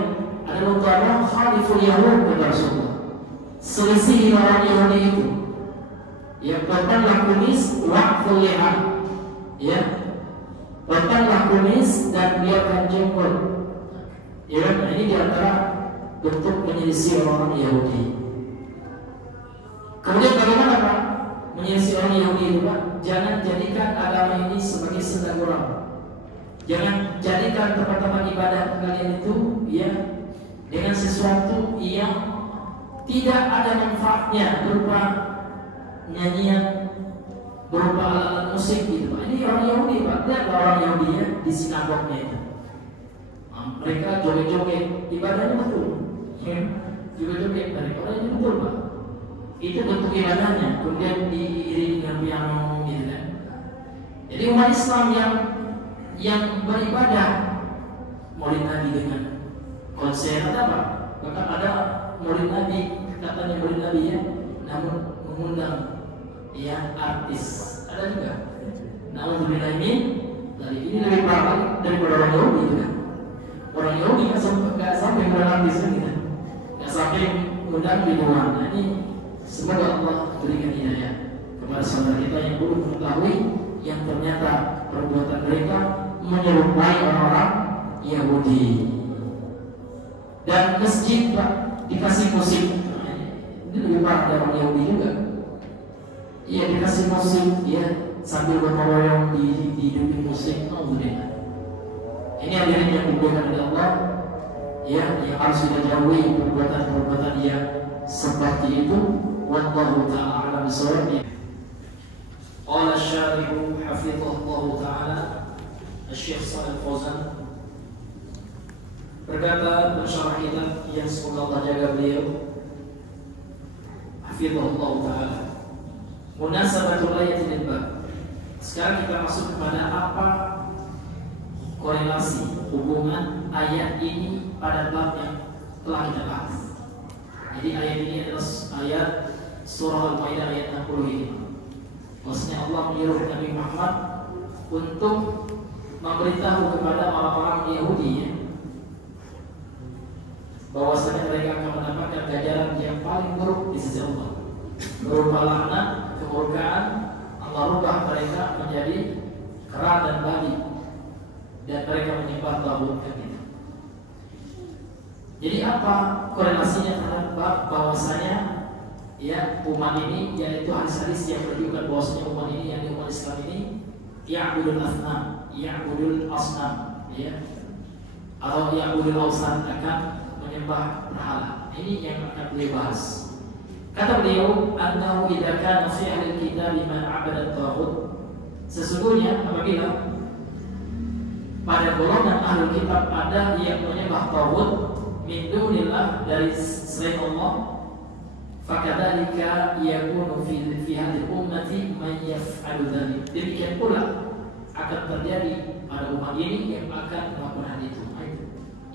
adalah untuk apa? Khaliful Yahud, kata Rasulullah, selisih orang Yahudi itu ya. Potonglah kumis, waqful liha ya, potonglah kumis dan biarkan jenggot ya. Ini di antara bentuk menyelisih orang Yahudi. Kemudian bagaimana Pak menyelisih orang Yahudi itu Pak? Jangan jadikan agama ini sebagai senda gurau. Jangan jadikan tempat-tempat ibadah kalian itu ya dengan sesuatu yang tidak ada manfaatnya, berupa nyanyian, berupa alat musik gitu Pak. Ini orang Yahudi Pak. Lihat orang Yahudi ya di sinagognya itu. Mereka joget-joget, ibadahnya betul. Joget-joget dari orang ini betul Pak. Itu bentuk ibadahnya. Kemudian diiringi dengan piano gitu kan. Jadi umat Islam yang beribadah Maulid Nabi dengan konser atau apa? Bahkan ada Maulid Nabi, katanya Maulid Nabi ya, namun mengundang ya artis. Ada juga. Namun lebih dari ini lebih parah daripada orang Yahudi gitu kan. Orang Yahudi nggak sampai mengundang artis gitu kan. Nggak sampai mengundang di luar. Nah ini semoga Allah berikan hidayah kepada saudara kita yang belum mengetahui yang ternyata perbuatan mereka menyerupai orang-orang Yahudi. Dan masjid Pak dikasih musik, ini lebih parah dari orang Yahudi juga. musik ya, sambil bergotong royong di dunia musik. Alhamdulillah. Ini hadirin yang dimuliakan oleh Allah, ya, yang harus kita jauhi perbuatan-perbuatan yang seperti itu. Wallahu ta'ala a'lam bishawab. Qala asy-syarih hafizahullah ta'ala Asy-Syaikh Shalih Fauzan berkata, pensyarah kita yang semoga Allah jaga beliau, hafizahullah ta'ala, munasabatul ayat lil bab. Sekarang kita masuk kepada apa korelasi hubungan ayat ini pada bab yang telah kita bahas. Jadi ayat ini adalah ayat surah Al-Maidah ayat 60 ini. Maksudnya Allah menyuruh Nabi Muhammad untuk memberitahu kepada orang-orang Yahudi ya, bahwasanya mereka akan mendapatkan ganjaran yang paling buruk di sisi Allah, berupa laknat, kemurkaan. Allah rubah mereka menjadi kera dan babi, dan mereka menyembah tagut gitu. Jadi apa korelasinya terhadap bahwasanya ya umat ini, yaitu hadis-hadis yang menunjukkan bahwasanya umat ini, yang umat Islam ini, ya'budul asnam ya, atau ya'budul awsan, akan menyembah berhala. Ini yang akan beliau bahas. Kata beliau, annahu idza kana fi ahli kitab man 'abada taghut, sesungguhnya apabila pada golongan ahli kitab ada yang menyembah taghut min dunillah, dari selain Allah, fakadzalika yakunu fi hadhihi ummati man yaf'alu dzalik. Demikian pula akan terjadi pada umat ini yang akan melakukan hal itu.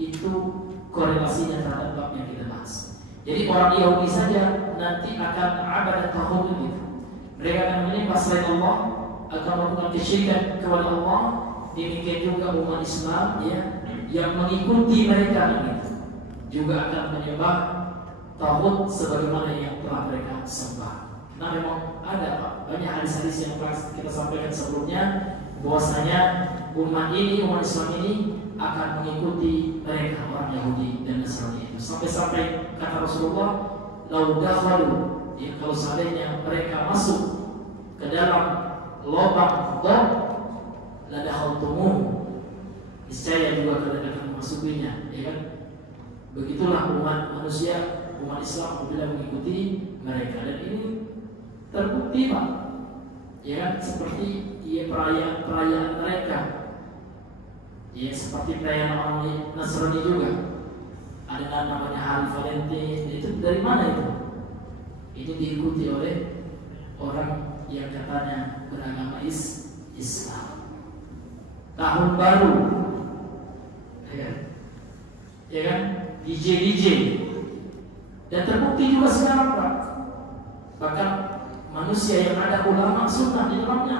Itu korelasinya terhadap bab yang kita bahas. Jadi orang Yahudi saja nanti akan abadat taghut gitu. Mereka akan menyembah selain Allah, akan melakukan kesyirikan kepada Allah. Demikian juga umat Islam ya, yang mengikuti mereka gitu, juga akan menyembah taghut sebagaimana yang telah mereka sembah. Nah, memang ada banyak hadis-hadis yang telah kita sampaikan sebelumnya bahwasanya umat ini, umat Islam ini akan mengikuti mereka orang Yahudi dan Nasrani itu. Sampai-sampai kata Rasulullah, "Lau dakhalu," ya, kalau seandainya mereka masuk ke dalam lubang dom, la dakhaltumuh, niscaya juga kalian akan memasukinya, ya kan? Begitulah umat manusia, umat Islam apabila mengikuti mereka, dan ini terbukti Pak, ya kan? Seperti ya, perayaan mereka, ya seperti perayaan orang Nasrani juga. Ada namanya Hari Valentine. Itu dari mana itu? Itu diikuti oleh orang yang katanya beragama Islam. Tahun baru, ya kan? DJ, dan terbukti juga sekarang Pak. Bahkan manusia yang ada ulama sunnah di dalamnya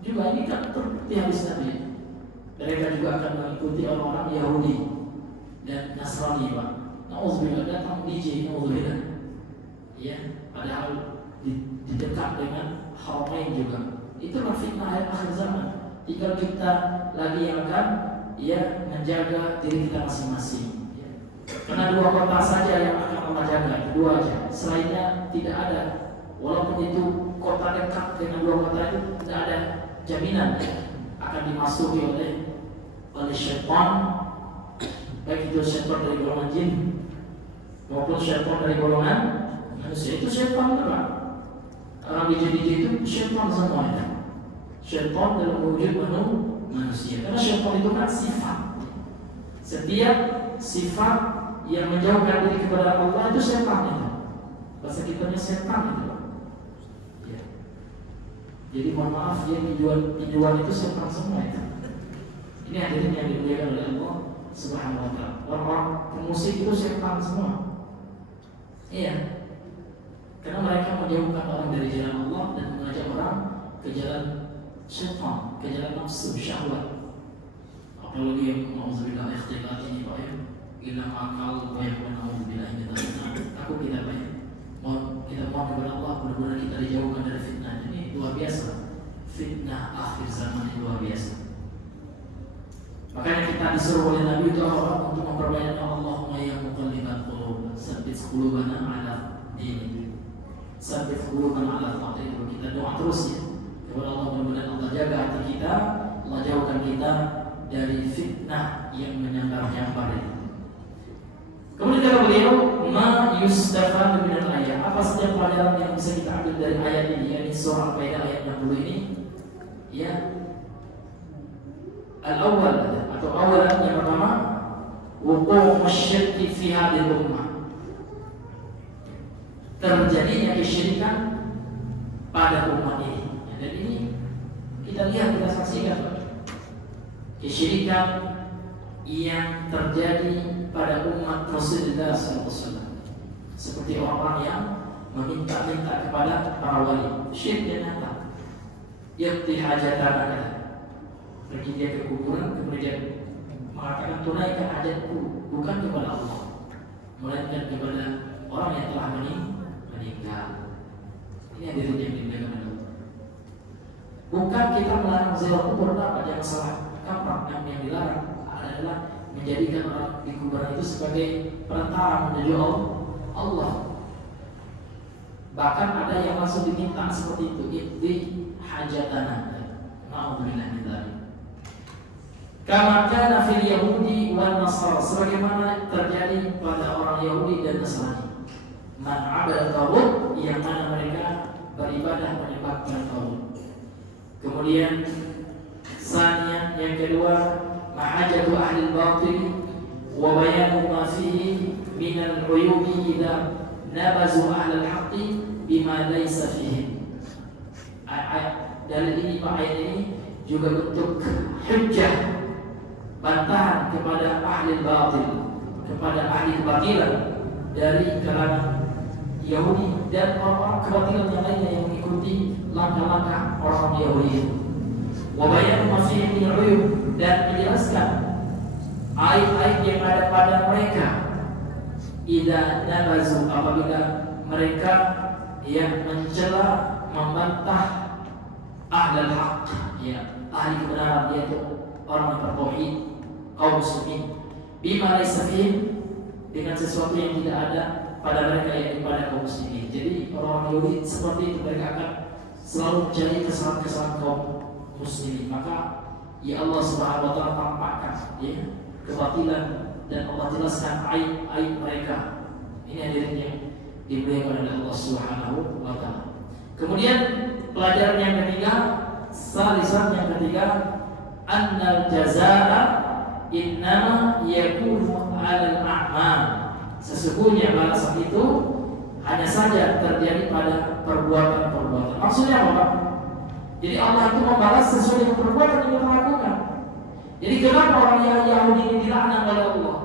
juga, ini kan terbukti hadis Nabi. Mereka juga akan mengikuti orang-orang Yahudi dan Nasrani Pak. Nauzubillah, datang DJ, nauzubillah. Ya, padahal di dekat dengan Haramain juga. Itulah fitnah akhir zaman. Tinggal kita lagi yang akan ya menjaga diri kita masing-masing. Ya. Karena dua kota saja yang akan Allah jaga, itu dua aja. Selainnya tidak ada. Walaupun itu kota dekat dengan dua kota itu, tidak ada jaminan ya, akan dimasuki oleh syaitan, baik itu syaitan dari golongan jin maupun syaitan dari golongan manusia. Itu syaitan Pak. Orang DJ itu syaitan semuanya. Syaitan dalam wujud manusia. Karena syaitan itu kan sifat. Setiap sifat yang menjauhkan diri kepada Allah itu syaitan itu. Bahasa kitanya setan itu Pak. Ya. Jadi mohon maaf ya, tujuan itu setan semua itu. Ini hadirin yang dimuliakan oleh Allah Subhanahu wa ta'ala. Orang-orang pemusik itu setan semua. Iya. Karena mereka menjauhkan orang dari jalan Allah dan mengajak orang ke jalan syaitan, ke jalan nafsu syahwat. Apalagi yang nauzubillah ikhtilat ini Pak ya. Hilang akal, banyak nauzubillah min dzalik. Takut kita Pak ya. Kita mohon kepada Allah benar-benar kita dijauhkan dari fitnah. Ini luar biasa. Fitnah akhir zaman ini luar biasa. Makanya kita disuruh oleh Nabi itu orang untuk memperbanyak Allahumma ya muqallibal qulub, tsabbit qulubana ala dinik. Sabit qulubana ala ta'ati, kita doa terus ya kepada Allah, mudah-mudahan Allah jaga hati kita, Allah jauhkan kita dari fitnah yang menyambar-nyambar itu. Kemudian kata beliau, ma yustafadu minal ayat, apa saja pelajaran yang bisa kita ambil dari ayat ini, yakni surah Al-Maidah ayat 60 ini ya. Al-awwal atau awalan yang pertama, wuqu' asyirki fi hadhihi ummah, terjadinya kesyirikan pada umat ini. Dan ini kita lihat, kita saksikan kesyirikan yang terjadi pada umat Rasulullah SAW, seperti orang-orang yang meminta-minta kepada para wali. Syirik yang nyata, yakti hajatana, pergi dia ke kuburan kemudian mengatakan tunaikan hajatku bukan kepada Allah melainkan kepada orang yang telah meninggal. Ini hadirin yang dimuliakan Allah. Bukan kita melarang ziarah kubur, apa jangan salah kaprah. Yang dilarang adalah menjadikan orang di kuburan itu sebagai perantara menuju Allah. Bahkan ada yang langsung diminta seperti itu, ibdi hajatana. Na'udzubillah min dzalik. Kama kana fil Yahudi wan Nasara, sebagaimana terjadi pada orang Yahudi dan Nasrani. Man 'abada taghut, yang mana mereka beribadah menyembah taghut. Kemudian sanian yang kedua, mahajatu ahli batil wa bayanu ma fihi min al-uyubi idza nabazu ahli al-haqqi bima laysa fihi. Dari ini ayat ini juga bentuk hujjah, bantahan kepada ahli batil, kepada ahli kebatilan dari kalangan Yahudi dan orang-orang kebatilan yang lainnya yang mengikuti langkah-langkah orang Yahudi. Wabayanu masih minuyub, dan menjelaskan aib-aib yang ada pada mereka. Idza nabazu, apabila mereka yang mencela, membantah ahlul haq, ya ahli kebenaran, yaitu orang yang bertauhid, kaum muslimin, bima laysa fihim, dengan sesuatu yang tidak ada pada mereka, yaitu pada kaum muslimin. Jadi orang Yahudi seperti itu, mereka akan selalu mencari kesalahan-kesalahan kaum muslimin. Maka ya Allah Subhanahu wa taala tampakkan ya kebatilan dan Allah jelaskan aib-aib mereka. Ini hadirin yang dimuliakan oleh Allah Subhanahu wa taala. Kemudian pelajaran yang ketiga, salisan yang ketiga, annal jazaa innama yakunu 'alal a'mal. Sesungguhnya balasan itu hanya saja terjadi pada perbuatan-perbuatan. Maksudnya apa, Pak? Jadi Allah itu membalas sesuai dengan perbuatan yang kita lakukan. Jadi kenapa orang Yahudi ini dilaknat oleh Allah?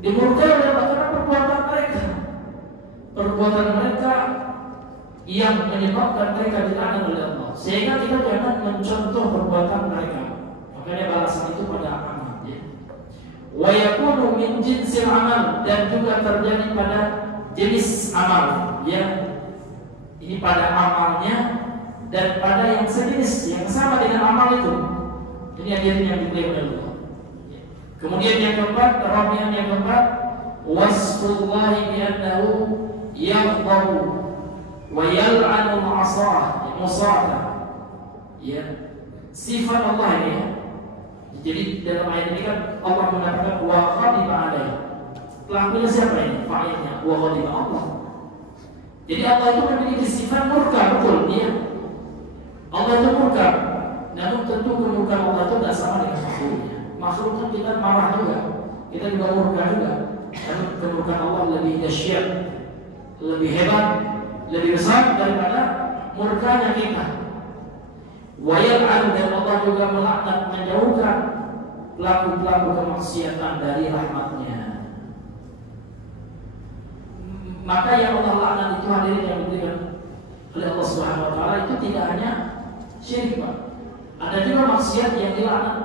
Dimurkai oleh Allah karena perbuatan mereka. Perbuatan mereka yang menyebabkan mereka dilaknat oleh Allah. Sehingga kita jangan mencontoh perbuatan mereka. Makanya balasan itu pada amal. Ya. Wa yakunu min jinsil amal, dan juga terjadi pada jenis amal. Ya. Ini pada amalnya dan pada yang sejenis, yang sama dengan amal itu. Ini hadirin yang dimuliakan oleh Allah. Kemudian yang keempat, rabian yang keempat, wasfullahi bi annahu yaghdabu wa yal'anu musa'ata. Ya, sifat Allah ini. Jadi dalam ayat ini kan Allah mengatakan wa ghadiba alaihi. Pelakunya siapa ini? Fa'ilnya wa ghadiba Allah. Jadi Allah itu memiliki sifat murka, betul dia. Allah itu murka. Namun tentu kemurkaan Allah itu tidak sama dengan makhluknya. Makhluk kan kita marah juga, kita juga murka juga. Namun kemurkaan Allah lebih dahsyat, lebih hebat, lebih besar daripada murkanya kita. Wa yal'an, dan Allah juga melaknat, menjauhkan pelaku-pelaku kemaksiatan dari rahmatnya. Maka yang Allah laknat itu hadirin yang diberikan oleh Allah Subhanahu wa taala itu tidak hanya syirik, Pak. Ada juga maksiat yang dilaknat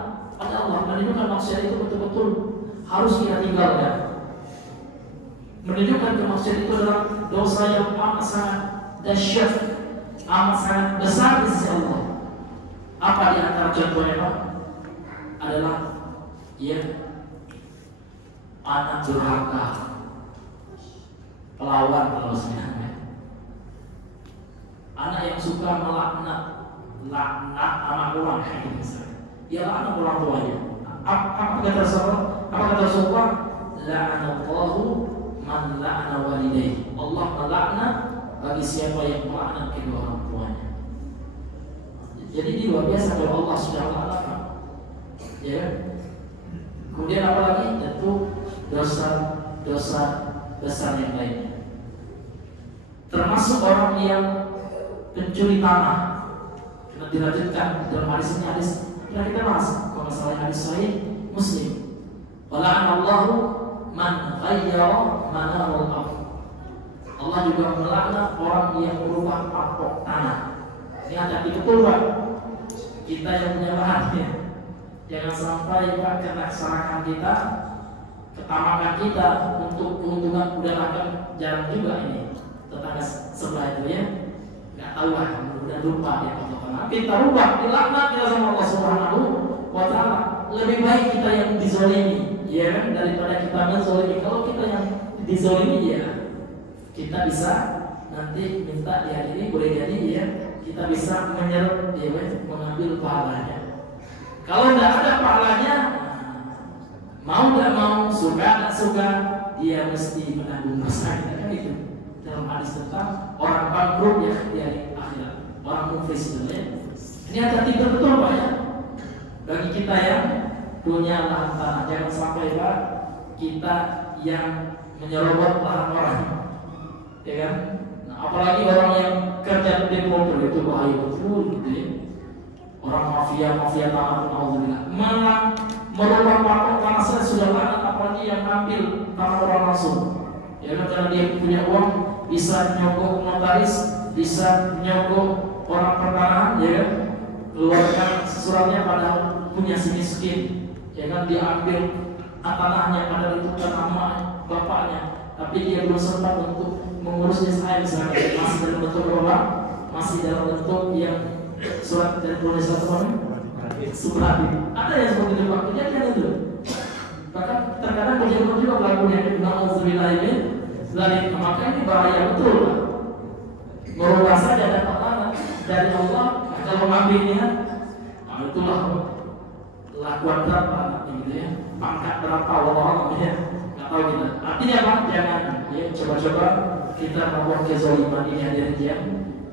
oleh Allah. Menunjukkan maksiat itu betul-betul harus kita tinggalkan. Menunjukkan kemaksiatan itu adalah dosa yang amat sangat dahsyat, amat sangat besar di sisi Allah. Apa di antara contohnya, Pak? Adalah ya anak durhaka, pelawan kalau sebenarnya. anak yang suka melaknat anak orang misalnya, dia laknat orang tuanya. Apa kata Rasulullah? La'anallahu man la'ana walidayhi. Allah melaknat bagi siapa yang melaknat kedua orang tuanya. Jadi ini luar biasa kalau Allah sudah melaknat. Ya. Kemudian apalagi? Tentu dosa besar yang lainnya. Termasuk orang yang pencuri tanah. Karena dilanjutkan dalam hadis ini, hadis kita bahas kalau masalah hadis sahih Muslim. Wala'anallahu man ghayyara manarul ardh. Allah juga melaknat orang yang merubah patok tanah. Ini hati-hati betul Pak. Kita yang punya lahannya, jangan sampai Pak kena kesalahan kita, ketamakan kita untuk keuntungan udara kan jarang juga ini. Tetangga sebelah itu ya, nggak tahu lah, udah lupa dia patok tanah. Kita rubah, dilaknat ya sama Allah Subhanahu wa Ta'ala. Lebih baik kita yang dizolimi, ya kan, daripada kita menzolimi. Kalau kita yang dizolimi ya, kita bisa nanti minta dihadiri, boleh jadi ya, kita bisa menyerap dia, mengambil pahalanya. Kalau tidak ada pahalanya, mau nggak mau, suka nggak suka, dia mesti menanggung dosa. Kan itu dalam hadis tentang orang bangkrut ya di akhirat, orang muflis sebenarnya. Ini hati-hati betul Pak ya. Bagi kita yang punya lahan tanah, jangan sampai Pak kita yang menyerobot lahan orang, ya kan? Nah, apalagi orang yang kerja di mobil itu bahaya betul, gitu ya. Orang mafia tanah pun alhamdulillah merubah patok tanah saya sudah lama, apalagi yang ngambil tanah orang langsung, ya kan? Karena dia punya uang, bisa nyogok notaris, bisa nyogok orang pertanahan, ya kan? Keluarkan suratnya padahal punya si miskin, ya kan, dia ambil tanahnya padahal itu kan nama bapaknya, tapi dia belum sempat untuk mengurusnya. Saya misalnya masih dalam bentuk apa? Masih dalam bentuk yang surat dari polisi atau surat. Ada yang seperti itu Pak, kejadian itu. Bahkan terkadang kejadian juga pelakunya na'udzubillahi min, maka ini bahaya betul Pak. Merubah saja dapat tanah dari Allah. Kalau ambilnya, nah itulah lakukan berapa gitu ya, pangkat berapa Allah ya, nggak tahu kita. Artinya apa? Jangan ya, coba-coba kita melakukan kezaliman ini hadirin yang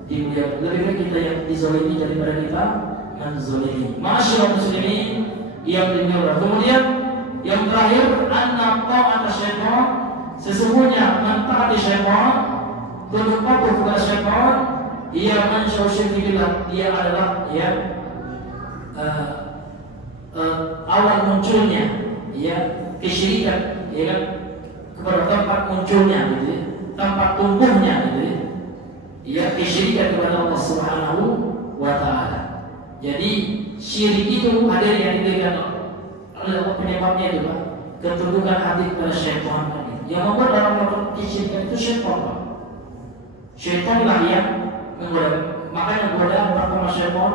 dimuliakan. Lebih baik kita yang dizalimi daripada kita menzalimi. Masyaallah muslimin yang dimuliakan. Kemudian yang terakhir, anna ta'ata syaitan, sesungguhnya mentaati syaitan, berpatuh kepada syaitan. Ia mensyausyirkilah, dia adalah ya awal munculnya ya kesyirikan, ya kan, kepada tempat munculnya gitu ya, tempat tumbuhnya gitu ya, ya kesyirikan kepada Allah Subhanahu wa Ta'ala. Jadi syirik itu hadir yang diberikan oleh Allah, penyebabnya itu Pak, ketundukan hati kepada syaitan. Yang membuat orang melakukan kesyirikan itu syaitan Pak. Syaitan lah yang makanya godaan pertama syaitan,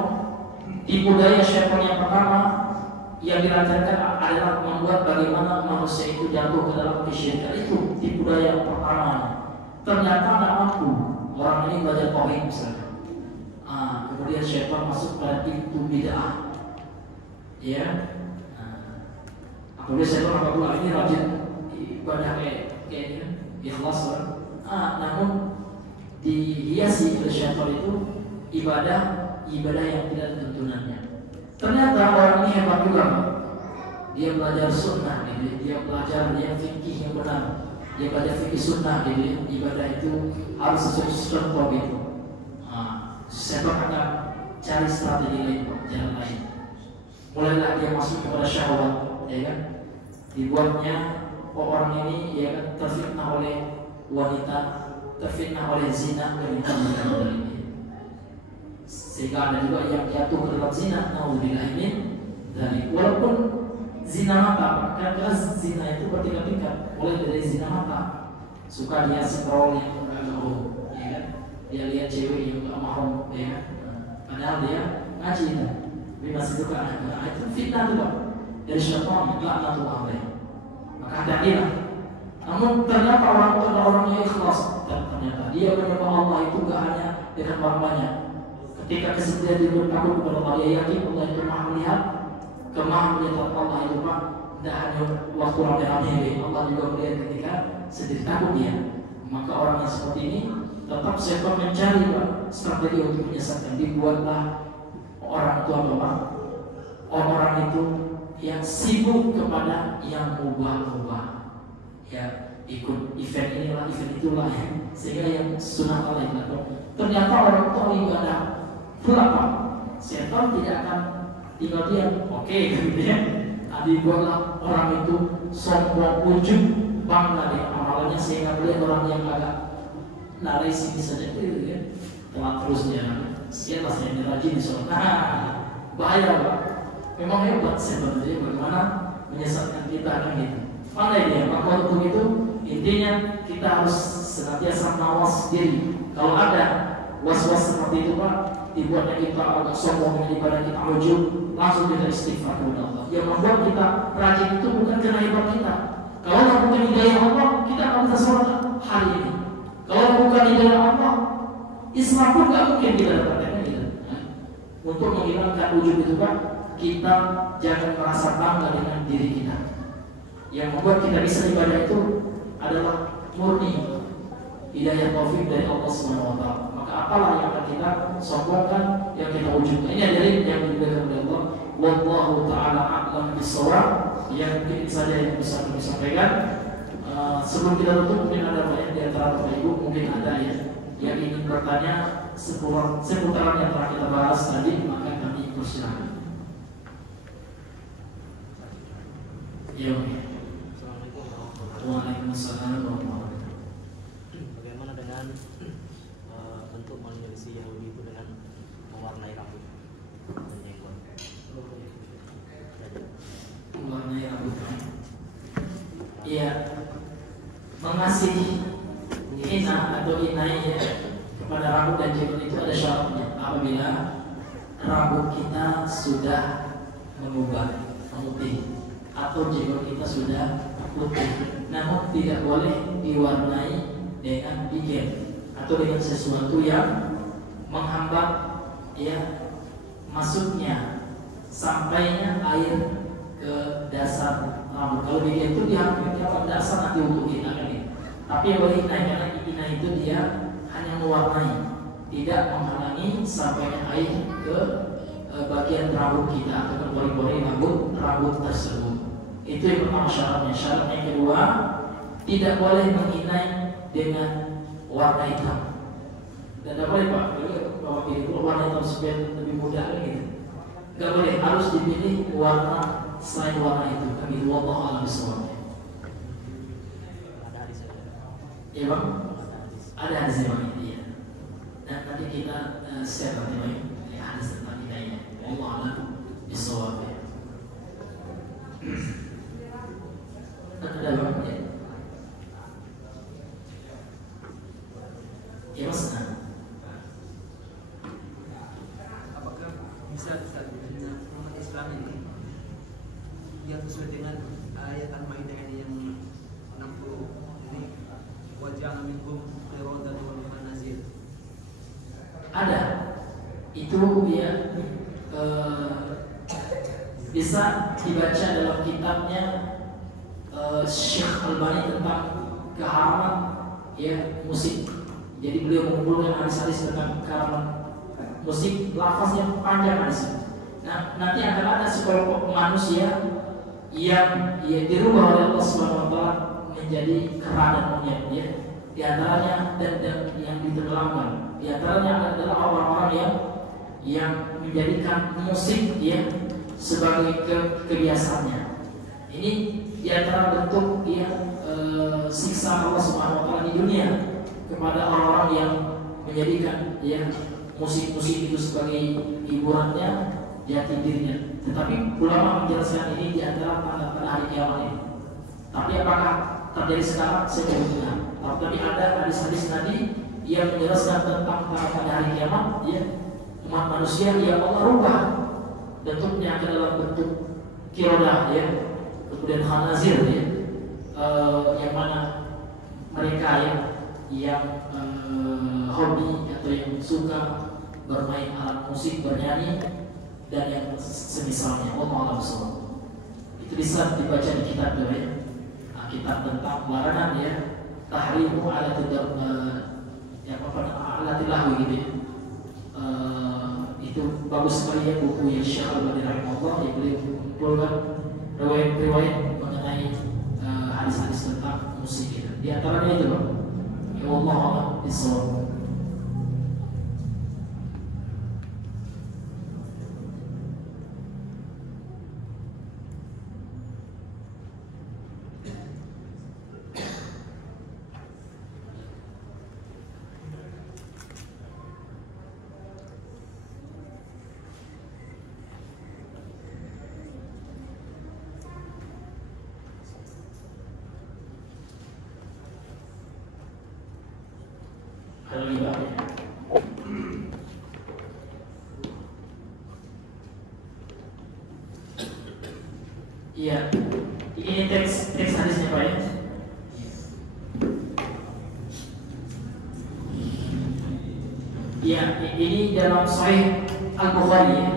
tipu daya syaitan yang pertama yang dilancarkan adalah membuat bagaimana manusia itu jatuh ke dalam kesyirikan. Itu tipu daya pertama. Ternyata tidak mampu, orang ini belajar tauhid misalnya, kemudian syaitan masuk pada pintu bid'ah, ya. Kemudian syaitan apa pula ini rajin ibadah kayak ini, ikhlas kan. Namun dihiasi oleh syaitan itu ibadah yang tidak ada tuntunannya. Ternyata orang ini hebat juga, dia belajar sunnah, gitu. Dia belajar fikih yang benar, dia belajar fikih sunnah, gitu. Ibadah itu harus sesuai contoh gitu. Syaitan akan cari strategi lain, jalan lain. Mulailah dia masuk kepada syahwat, ya kan? Dibuatnya orang ini ya kan terfitnah oleh wanita, terfitnah oleh zina dan ini, sehingga ada juga yang jatuh ke dalam zina. Naudzubillah min dzalik. Walaupun zina mata, karena zina itu bertingkat-tingkat, mulai dari zina mata, suka dia scroll yang jauh, ya kan? Dia lihat cewek yang gak mahram, ya kan? Padahal dia ngaji itu, tapi masih suka. Itu fitnah tuh Pak, dari syaitan, laknatullah alaih. Maka hati-hatilah. Namun ternyata orang itu adalah orang yang ikhlas, dan ternyata dia menyembah Allah itu gak hanya dengan orang banyak. Ketika kesedihan dia bertakut kepada Allah, dia yakin Allah itu maha melihat. Kemaha melihat Allah itu Pak, tidak hanya waktu rame-rame, Allah juga melihat ketika sedih takut dia. Maka orang yang seperti ini tetap setan mencari Pak strategi untuk menyesatkan. Dibuatlah orang itu apa Pak? Orang itu yang sibuk kepada yang mubah-mubah, ya ikut event inilah, event itulah, sehingga yang sunnah Allah itu ternyata orang itu ibadah pula Pak. Setan tidak akan tinggal diam, oke gitu ya. Dibuatlah orang itu sombong, ujub, bangga dengan amalannya, sehingga melihat orang yang agak lari sini saja itu ya, telat terus dia, siapa yang dirajin sholat. Nah, bahaya Pak. Memang hebat sebenarnya bagaimana menyesatkan kita kan gitu. Pandai dia, maka untuk itu intinya kita harus senantiasa mawas diri. Kalau ada was-was seperti itu Pak, dibuatnya kita agak sombong daripada kita ujub, langsung kita istighfar kepada Allah. Yang membuat kita rajin itu bukan karena hebat kita. Kalau bukan hidayah Allah, kita akan bisa sholat hari ini. Kalau bukan hidayah Allah, Islam pun gak mungkin kita dapatkan gitu. Untuk menghilangkan ujub itu Pak, kita jangan merasa bangga dengan diri kita. Yang membuat kita bisa ibadah itu adalah murni hidayah taufik dari Allah SWT. Maka apalah yang akan kita sombongkan, yang kita wujudkan. Ini adalah yang diberikan oleh Allah. Wallahu ta'ala a'lam bis-shawab. Yang mungkin saja yang bisa kami sampaikan. Sebelum kita tutup, mungkin ada banyak di antara Bapak Ibu, mungkin ada yang ingin bertanya seputaran yang telah kita bahas tadi, maka kami persilakan. Ya, Assalamualaikum. Waalaikumsalam warahmatullahi wabarakatuh. Bagaimana dengan bentuk menyelisih Yahudi itu dengan mewarnai rambut dan jenggot? Mewarnai rambut. Iya, mengasih hina atau inai ya kepada rambut dan jenggot itu ada syaratnya. Apabila rambut kita sudah mengubah, memutih, atau jenggot kita sudah putih, namun tidak boleh diwarnai dengan bigen atau dengan sesuatu yang menghambat ya masuknya sampainya air ke dasar rambut. Kalau bigen itu dihampiri ke dasar nanti untuk kita kan ini. Tapi yang boleh karena ina itu dia hanya mewarnai, tidak menghalangi sampainya air ke bagian rambut kita atau ke pori-pori rambut tersebut. Itu yang pertama syaratnya. Syarat yang kedua, tidak boleh menginai dengan warna hitam. Dan tidak boleh Pak, kalau pilih warna hitam supaya lebih mudah gitu. Tidak boleh, harus dipilih warna selain warna itu. Kami wallahu a'lam bishawab. Ada hadis saja. Iya Bang, ada hadis yang ini. Dan nanti kita share nanti Bang hadis tentang hidayah. Wallahu a'lam bishawab. Ada Bang ya? Ya Mas. Apakah bisa dengan umat Islam ini yang sesuai dengan ayat Al-Maidah ini yang 60 ini wajah minhum qiradatan wal khanazir? Ada. Itu dia bisa dibaca dalam kitabnya Syekh Albani tentang keharaman ya musik. Jadi beliau mengumpulkan hadis-hadis tentang keharaman musik, lafaznya panjang hadis. Nah, nanti akan ada sekelompok manusia yang dirubah oleh Allah SWT menjadi kera dan monyet ya. Di antaranya dan yang ditenggelamkan. Di antaranya adalah orang-orang yang menjadikan musik ya sebagai kebiasaannya. Ini di antara bentuk siksa Allah Subhanahu wa taala di dunia kepada orang-orang yang menjadikan musik-musik itu sebagai hiburannya, jati dirinya. Tetapi ulama menjelaskan ini di antara tanda-tanda hari kiamat ini. Tapi apakah terjadi sekarang? Saya belum dengar. Tapi ada hadis-hadis tadi yang menjelaskan tentang tanda-tanda hari kiamat, ya, umat manusia yang Allah rubah bentuknya ke dalam bentuk kirodah, ya, kemudian khanazir, ya, yang mana mereka yang hobi atau yang suka bermain alat musik, bernyanyi dan yang semisalnya. Wallahu a'lam. Itu bisa dibaca di kitab ya, kitab tentang larangan ya, tahrimu alatil lahwi gitu ya. Itu bagus sekali ya buku yang Syekh Al-Albani rahimahullah yang beliau mengumpulkan riwayat-riwayat mengenai hadis-hadis tentang musik gitu. Di antaranya itu Pak. Ya Allah bisawab. Iya, ini teks hadisnya Pak ya. Iya, ini dalam Sahih Al-Bukhari ya.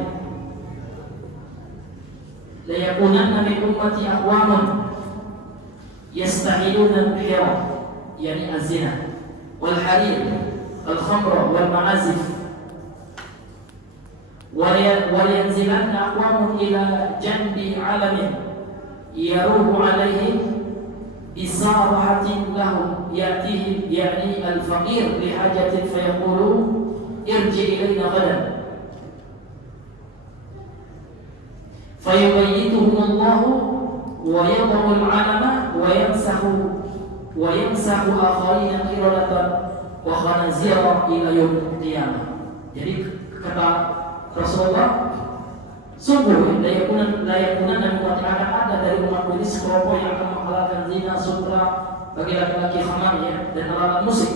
La yakunanna min ummati aqwamun yastahiluna al-hira, yani az-zina, wal harir, al-khamra wal ma'azif. وَلْيَنْزِلَنَّ أَقْوَامٌ إِلَى جَنْبِ عَلَمٍ يَرُوحُ عَلَيْهِمْ بِصَارَحَةٍ لَهُمْ يَأْتِيهِمْ يعني الفقير لحاجة فيقولوا ارجع إلينا غدا فيبيتهم الله ويضع العلم ويمسح آخرين قردة وخنازير إلى يوم القيامة. Jadi kata Rasulullah, sungguh layakunan dan umat akan ada dari umat ini sekelompok yang akan menghalalkan zina, sutra bagi laki-laki khamar ya, dan alat musik.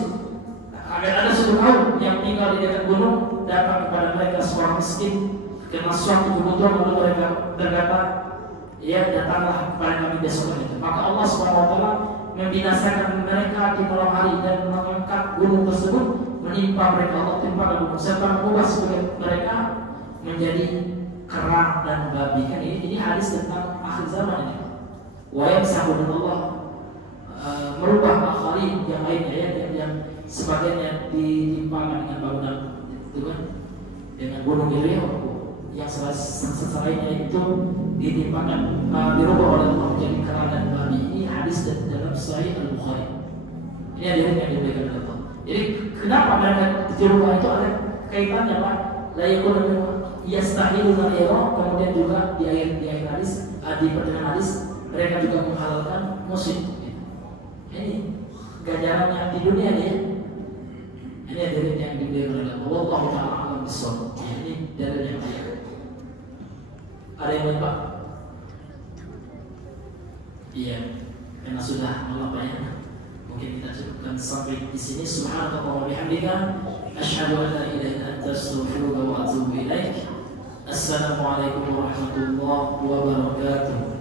Akan ada suatu kaum yang tinggal di dekat gunung, datang kepada mereka seorang miskin karena suatu kebutuhan, lalu mereka berkata, ya datanglah kepada kami besok itu. Maka Allah SWT membinasakan mereka di malam hari dan mengangkat gunung tersebut menimpa mereka. Allah timpakan gunung serta mengubah sebagian mereka menjadi kera dan babi. Kan ini hadis tentang akhir zaman ini. Wa yamsahu, Allah merubah akhirin yang lainnya ya, yang sebagiannya ditimpakan dengan bangunan itu kan, dengan gunung itu ya, yang selainnya itu ditimpakan dirubah oleh Allah menjadi kera dan babi. Ini hadis dalam Sahih Al-Bukhari. Ini hadirin yang diberikan oleh Allah. Jadi kenapa mereka dirubah itu ada kaitannya Pak? La yakunu yastahiluna al-hira, kemudian juga di akhir hadis, di pertengahan hadis mereka juga menghalalkan musik. Ini ganjarannya di dunia nih. Ini dari yang diberikan oleh Allah. Wallahu ta'ala a'lam bissawab. Ini dari yang lain. Ada yang lain Pak? Iya, karena sudah malam Pak ya. Mungkin kita cukupkan sampai di sini. Subhanallah wa bihamdika, asyhadu an la ilaha illa anta, astaghfiruka wa atubu ilaik. Assalamualaikum warahmatullahi wabarakatuh.